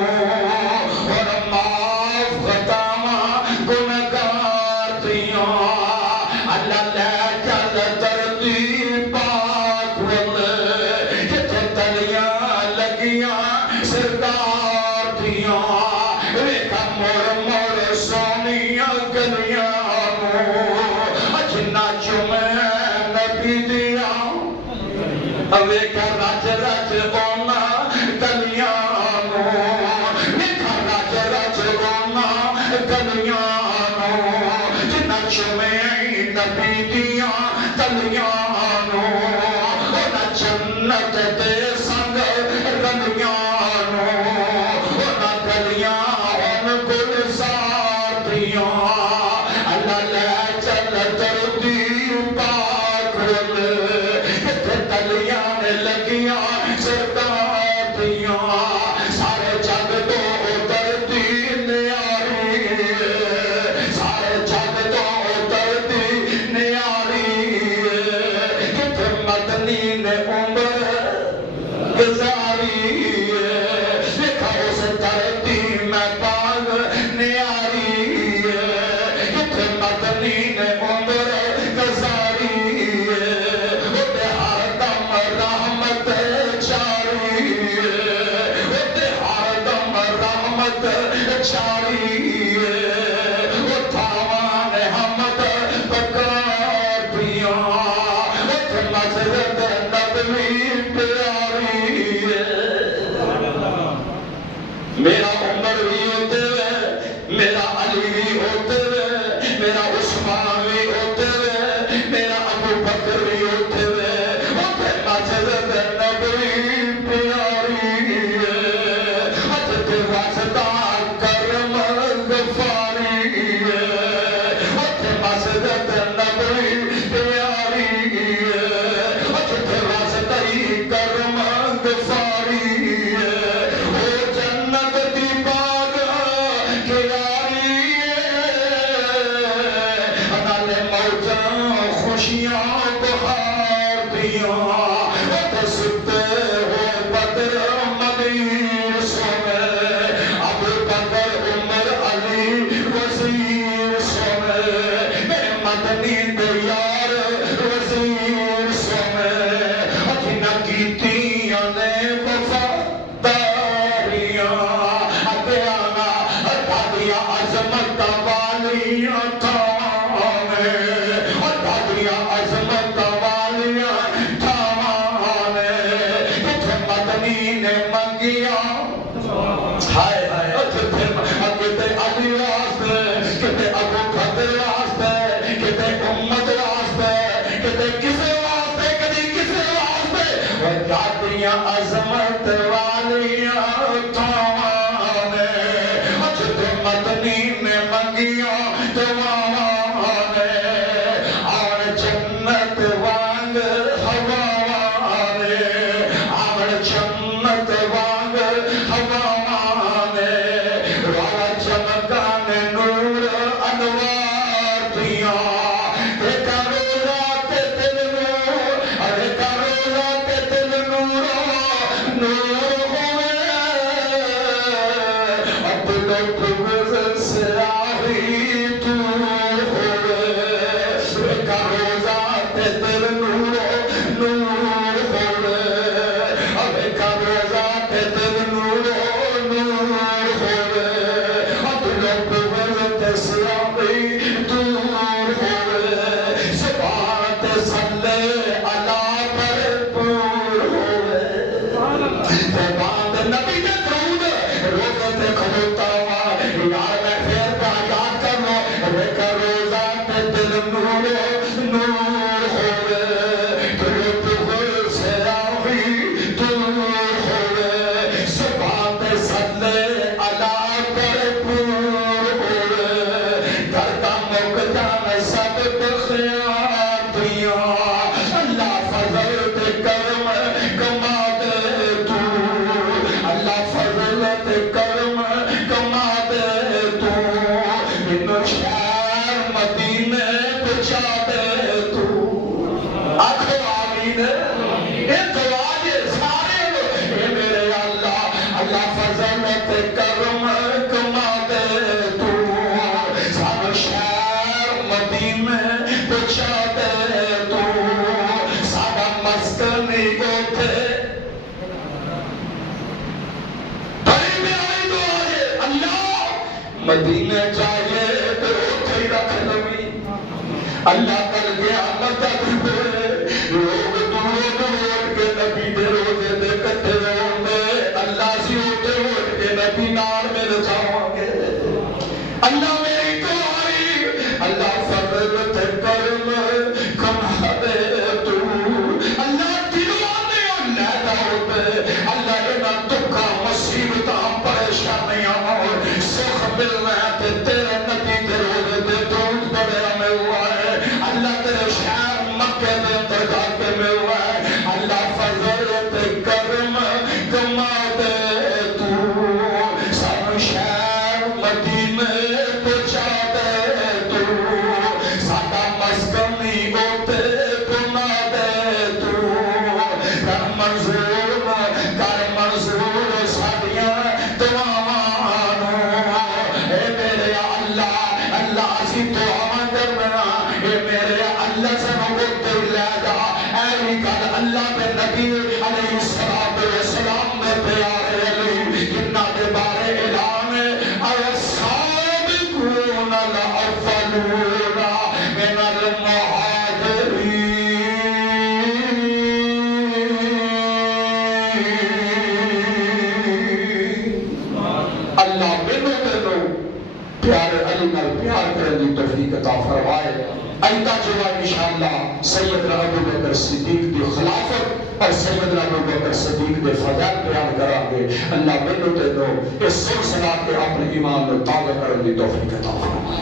اور معاف خطاواں گنہگار دیاں اللہ لے چل دردی پاک جتے تلیاں لگیاں سردار دیاں ویکھا مور مور سونیاں گلیاں جنہ چومے نبی دیاں ویکھا رج رج اونا گلیاں ویکھا رج رج اونا گلیاں جنہ چومے نبی دیاں تلیاں اونا جنت دے سنگ رلیاں اونا گلیاں ان گلزار دیاں اللہ لے چل دردی پاک جتے تلیاں لگیاں سردار دیاں سارے جگ تو دردی نیاری سارے جگ تو دردی نیاری جتے مدنی نے عمر گزاری دیکھا اس دردی میں باغ نیاری جتے مدنی نے عمر گزاری اتے ہر دم رحمت چاری اتے ہر دم رحمت چاری اتھاوان حمد پکار دیاں اتے مسجد نبوی پیاری میرا عمر بھی ہوتے ہوئے میرا علی بھی ہوتے ہوئے میرا عثمان بھی ہوتے ہوئے میرا ابو بکر بھی ہوتے ہوئے اتے مسجد نبوی پیاری اتے واسطہ کرم غفاری اتے مسجد نبوی پیاری اتے واسطہ کرم غفاری او جنت دی باغ کیاری نالے موجاں خوشیاں بہار دیاں اتے ستے ہو بدر منیر سونے ابو بکر عمر علی وزیر سونے میرے مدنی دے یار وزیر سونے جنہ کیتیاں نے وفاداریاں اگے آنا دادیاں عظمت والیاں تھانے دادیاں عظمت والیاں تھانے جتے مدنی نے منگیاں ہائے ہائے کتے علی واسطے کتے ابو بکر واسطے کتے امت واسطے کتے کسے واسطے کدی کسے واسطے دادیاں عظمت والیاں تھانے جتے مدنی نے منگیاں تھانے آن جنت وانگ ہوانے آن جنت وانگ ہوانے والا چمکان نور انوار دیاں دیکھا روزہ تے دل نور دیکھا روزہ تے دل نور نور ہوئے تے تیر نور نور ہوے ویکھا روزہ تے تیر نور نور ہوے دلوں پور تے سیاہی دور ہوے زبان تے صلی علی بھرپور ہوے زبان نبی دے درود روزے تے کھلوتا ہوا یار میں پھر یاد کر لو ویکھا روزہ تے دل نور نور ہوے دلوں پور سیاہی دور ہوے زبان تے صلی علی بھرپور ہوے کرتا مکتا میں سب بخیاتیاں اللہ فضل تے کرم کما دے تو اللہ فضل تے کرم کما دے تو انو شہر مدینے پہنچا دے تو آخو آمین یہ دعا دے سارے اے میرے اللہ اللہ فضل تے کرم کما دے تو سانو شہر مدینے پہنچا دے تو سارا مسکنی گوتے بڑی پیاری دعا ہے اللہ مدینے جائے تو اٹھے ہی رکھ لگی اللہ کر گیا مدد ہوئے لوگ دور دور کے نبی دے روزے دے کٹھے ہوندے اللہ سی اٹھے اٹھ کے نبی نار میں رچاواں گے اللہ میری دعائی اللہ فضل تے کرم کما دے تو اللہ دیوانے لیتا ہوتے اللہ اینا دکھا مصیبتاں پریشانیاں سخ ملنا ہے تے تیرے نبی دے روزے دے درود بڑے ہمیں ہوا ہے اللہ تیرے شہر مکہ دے انتظار کے میں ہوا ہے اللہ فضل تے کرم کما دے تو سانو شہر مدینے پہنچا دے تو ساڈا مسکنی اوتے بنا دے تو کر منظور ساڈیاں دعاواں اے میرے اللہ اللہ سی دعاواں کرنا اے میرے اللہ سانو اوتے لے جا اے گل اللہ دے نبی علیہ السلام نے پیارے علی جنہ دے بارے اعلان ہے السابقون الاولون من المہاجرین اللہ مینوں تینوں پیارے علی نال پیار کرنے دی توفیق عطا فرمائے آئندہ جمعہ انشاءاللہ سیدنا ابو بکر صدیق دی خلافت اور سیدنا ابو بکر صدیق دے فضائل بیان کریں گے اللہ مینوں تینوں اس سلسلہ کے اپنے ایمان میں تازہ کرنے دی توفیق عطا فرمائے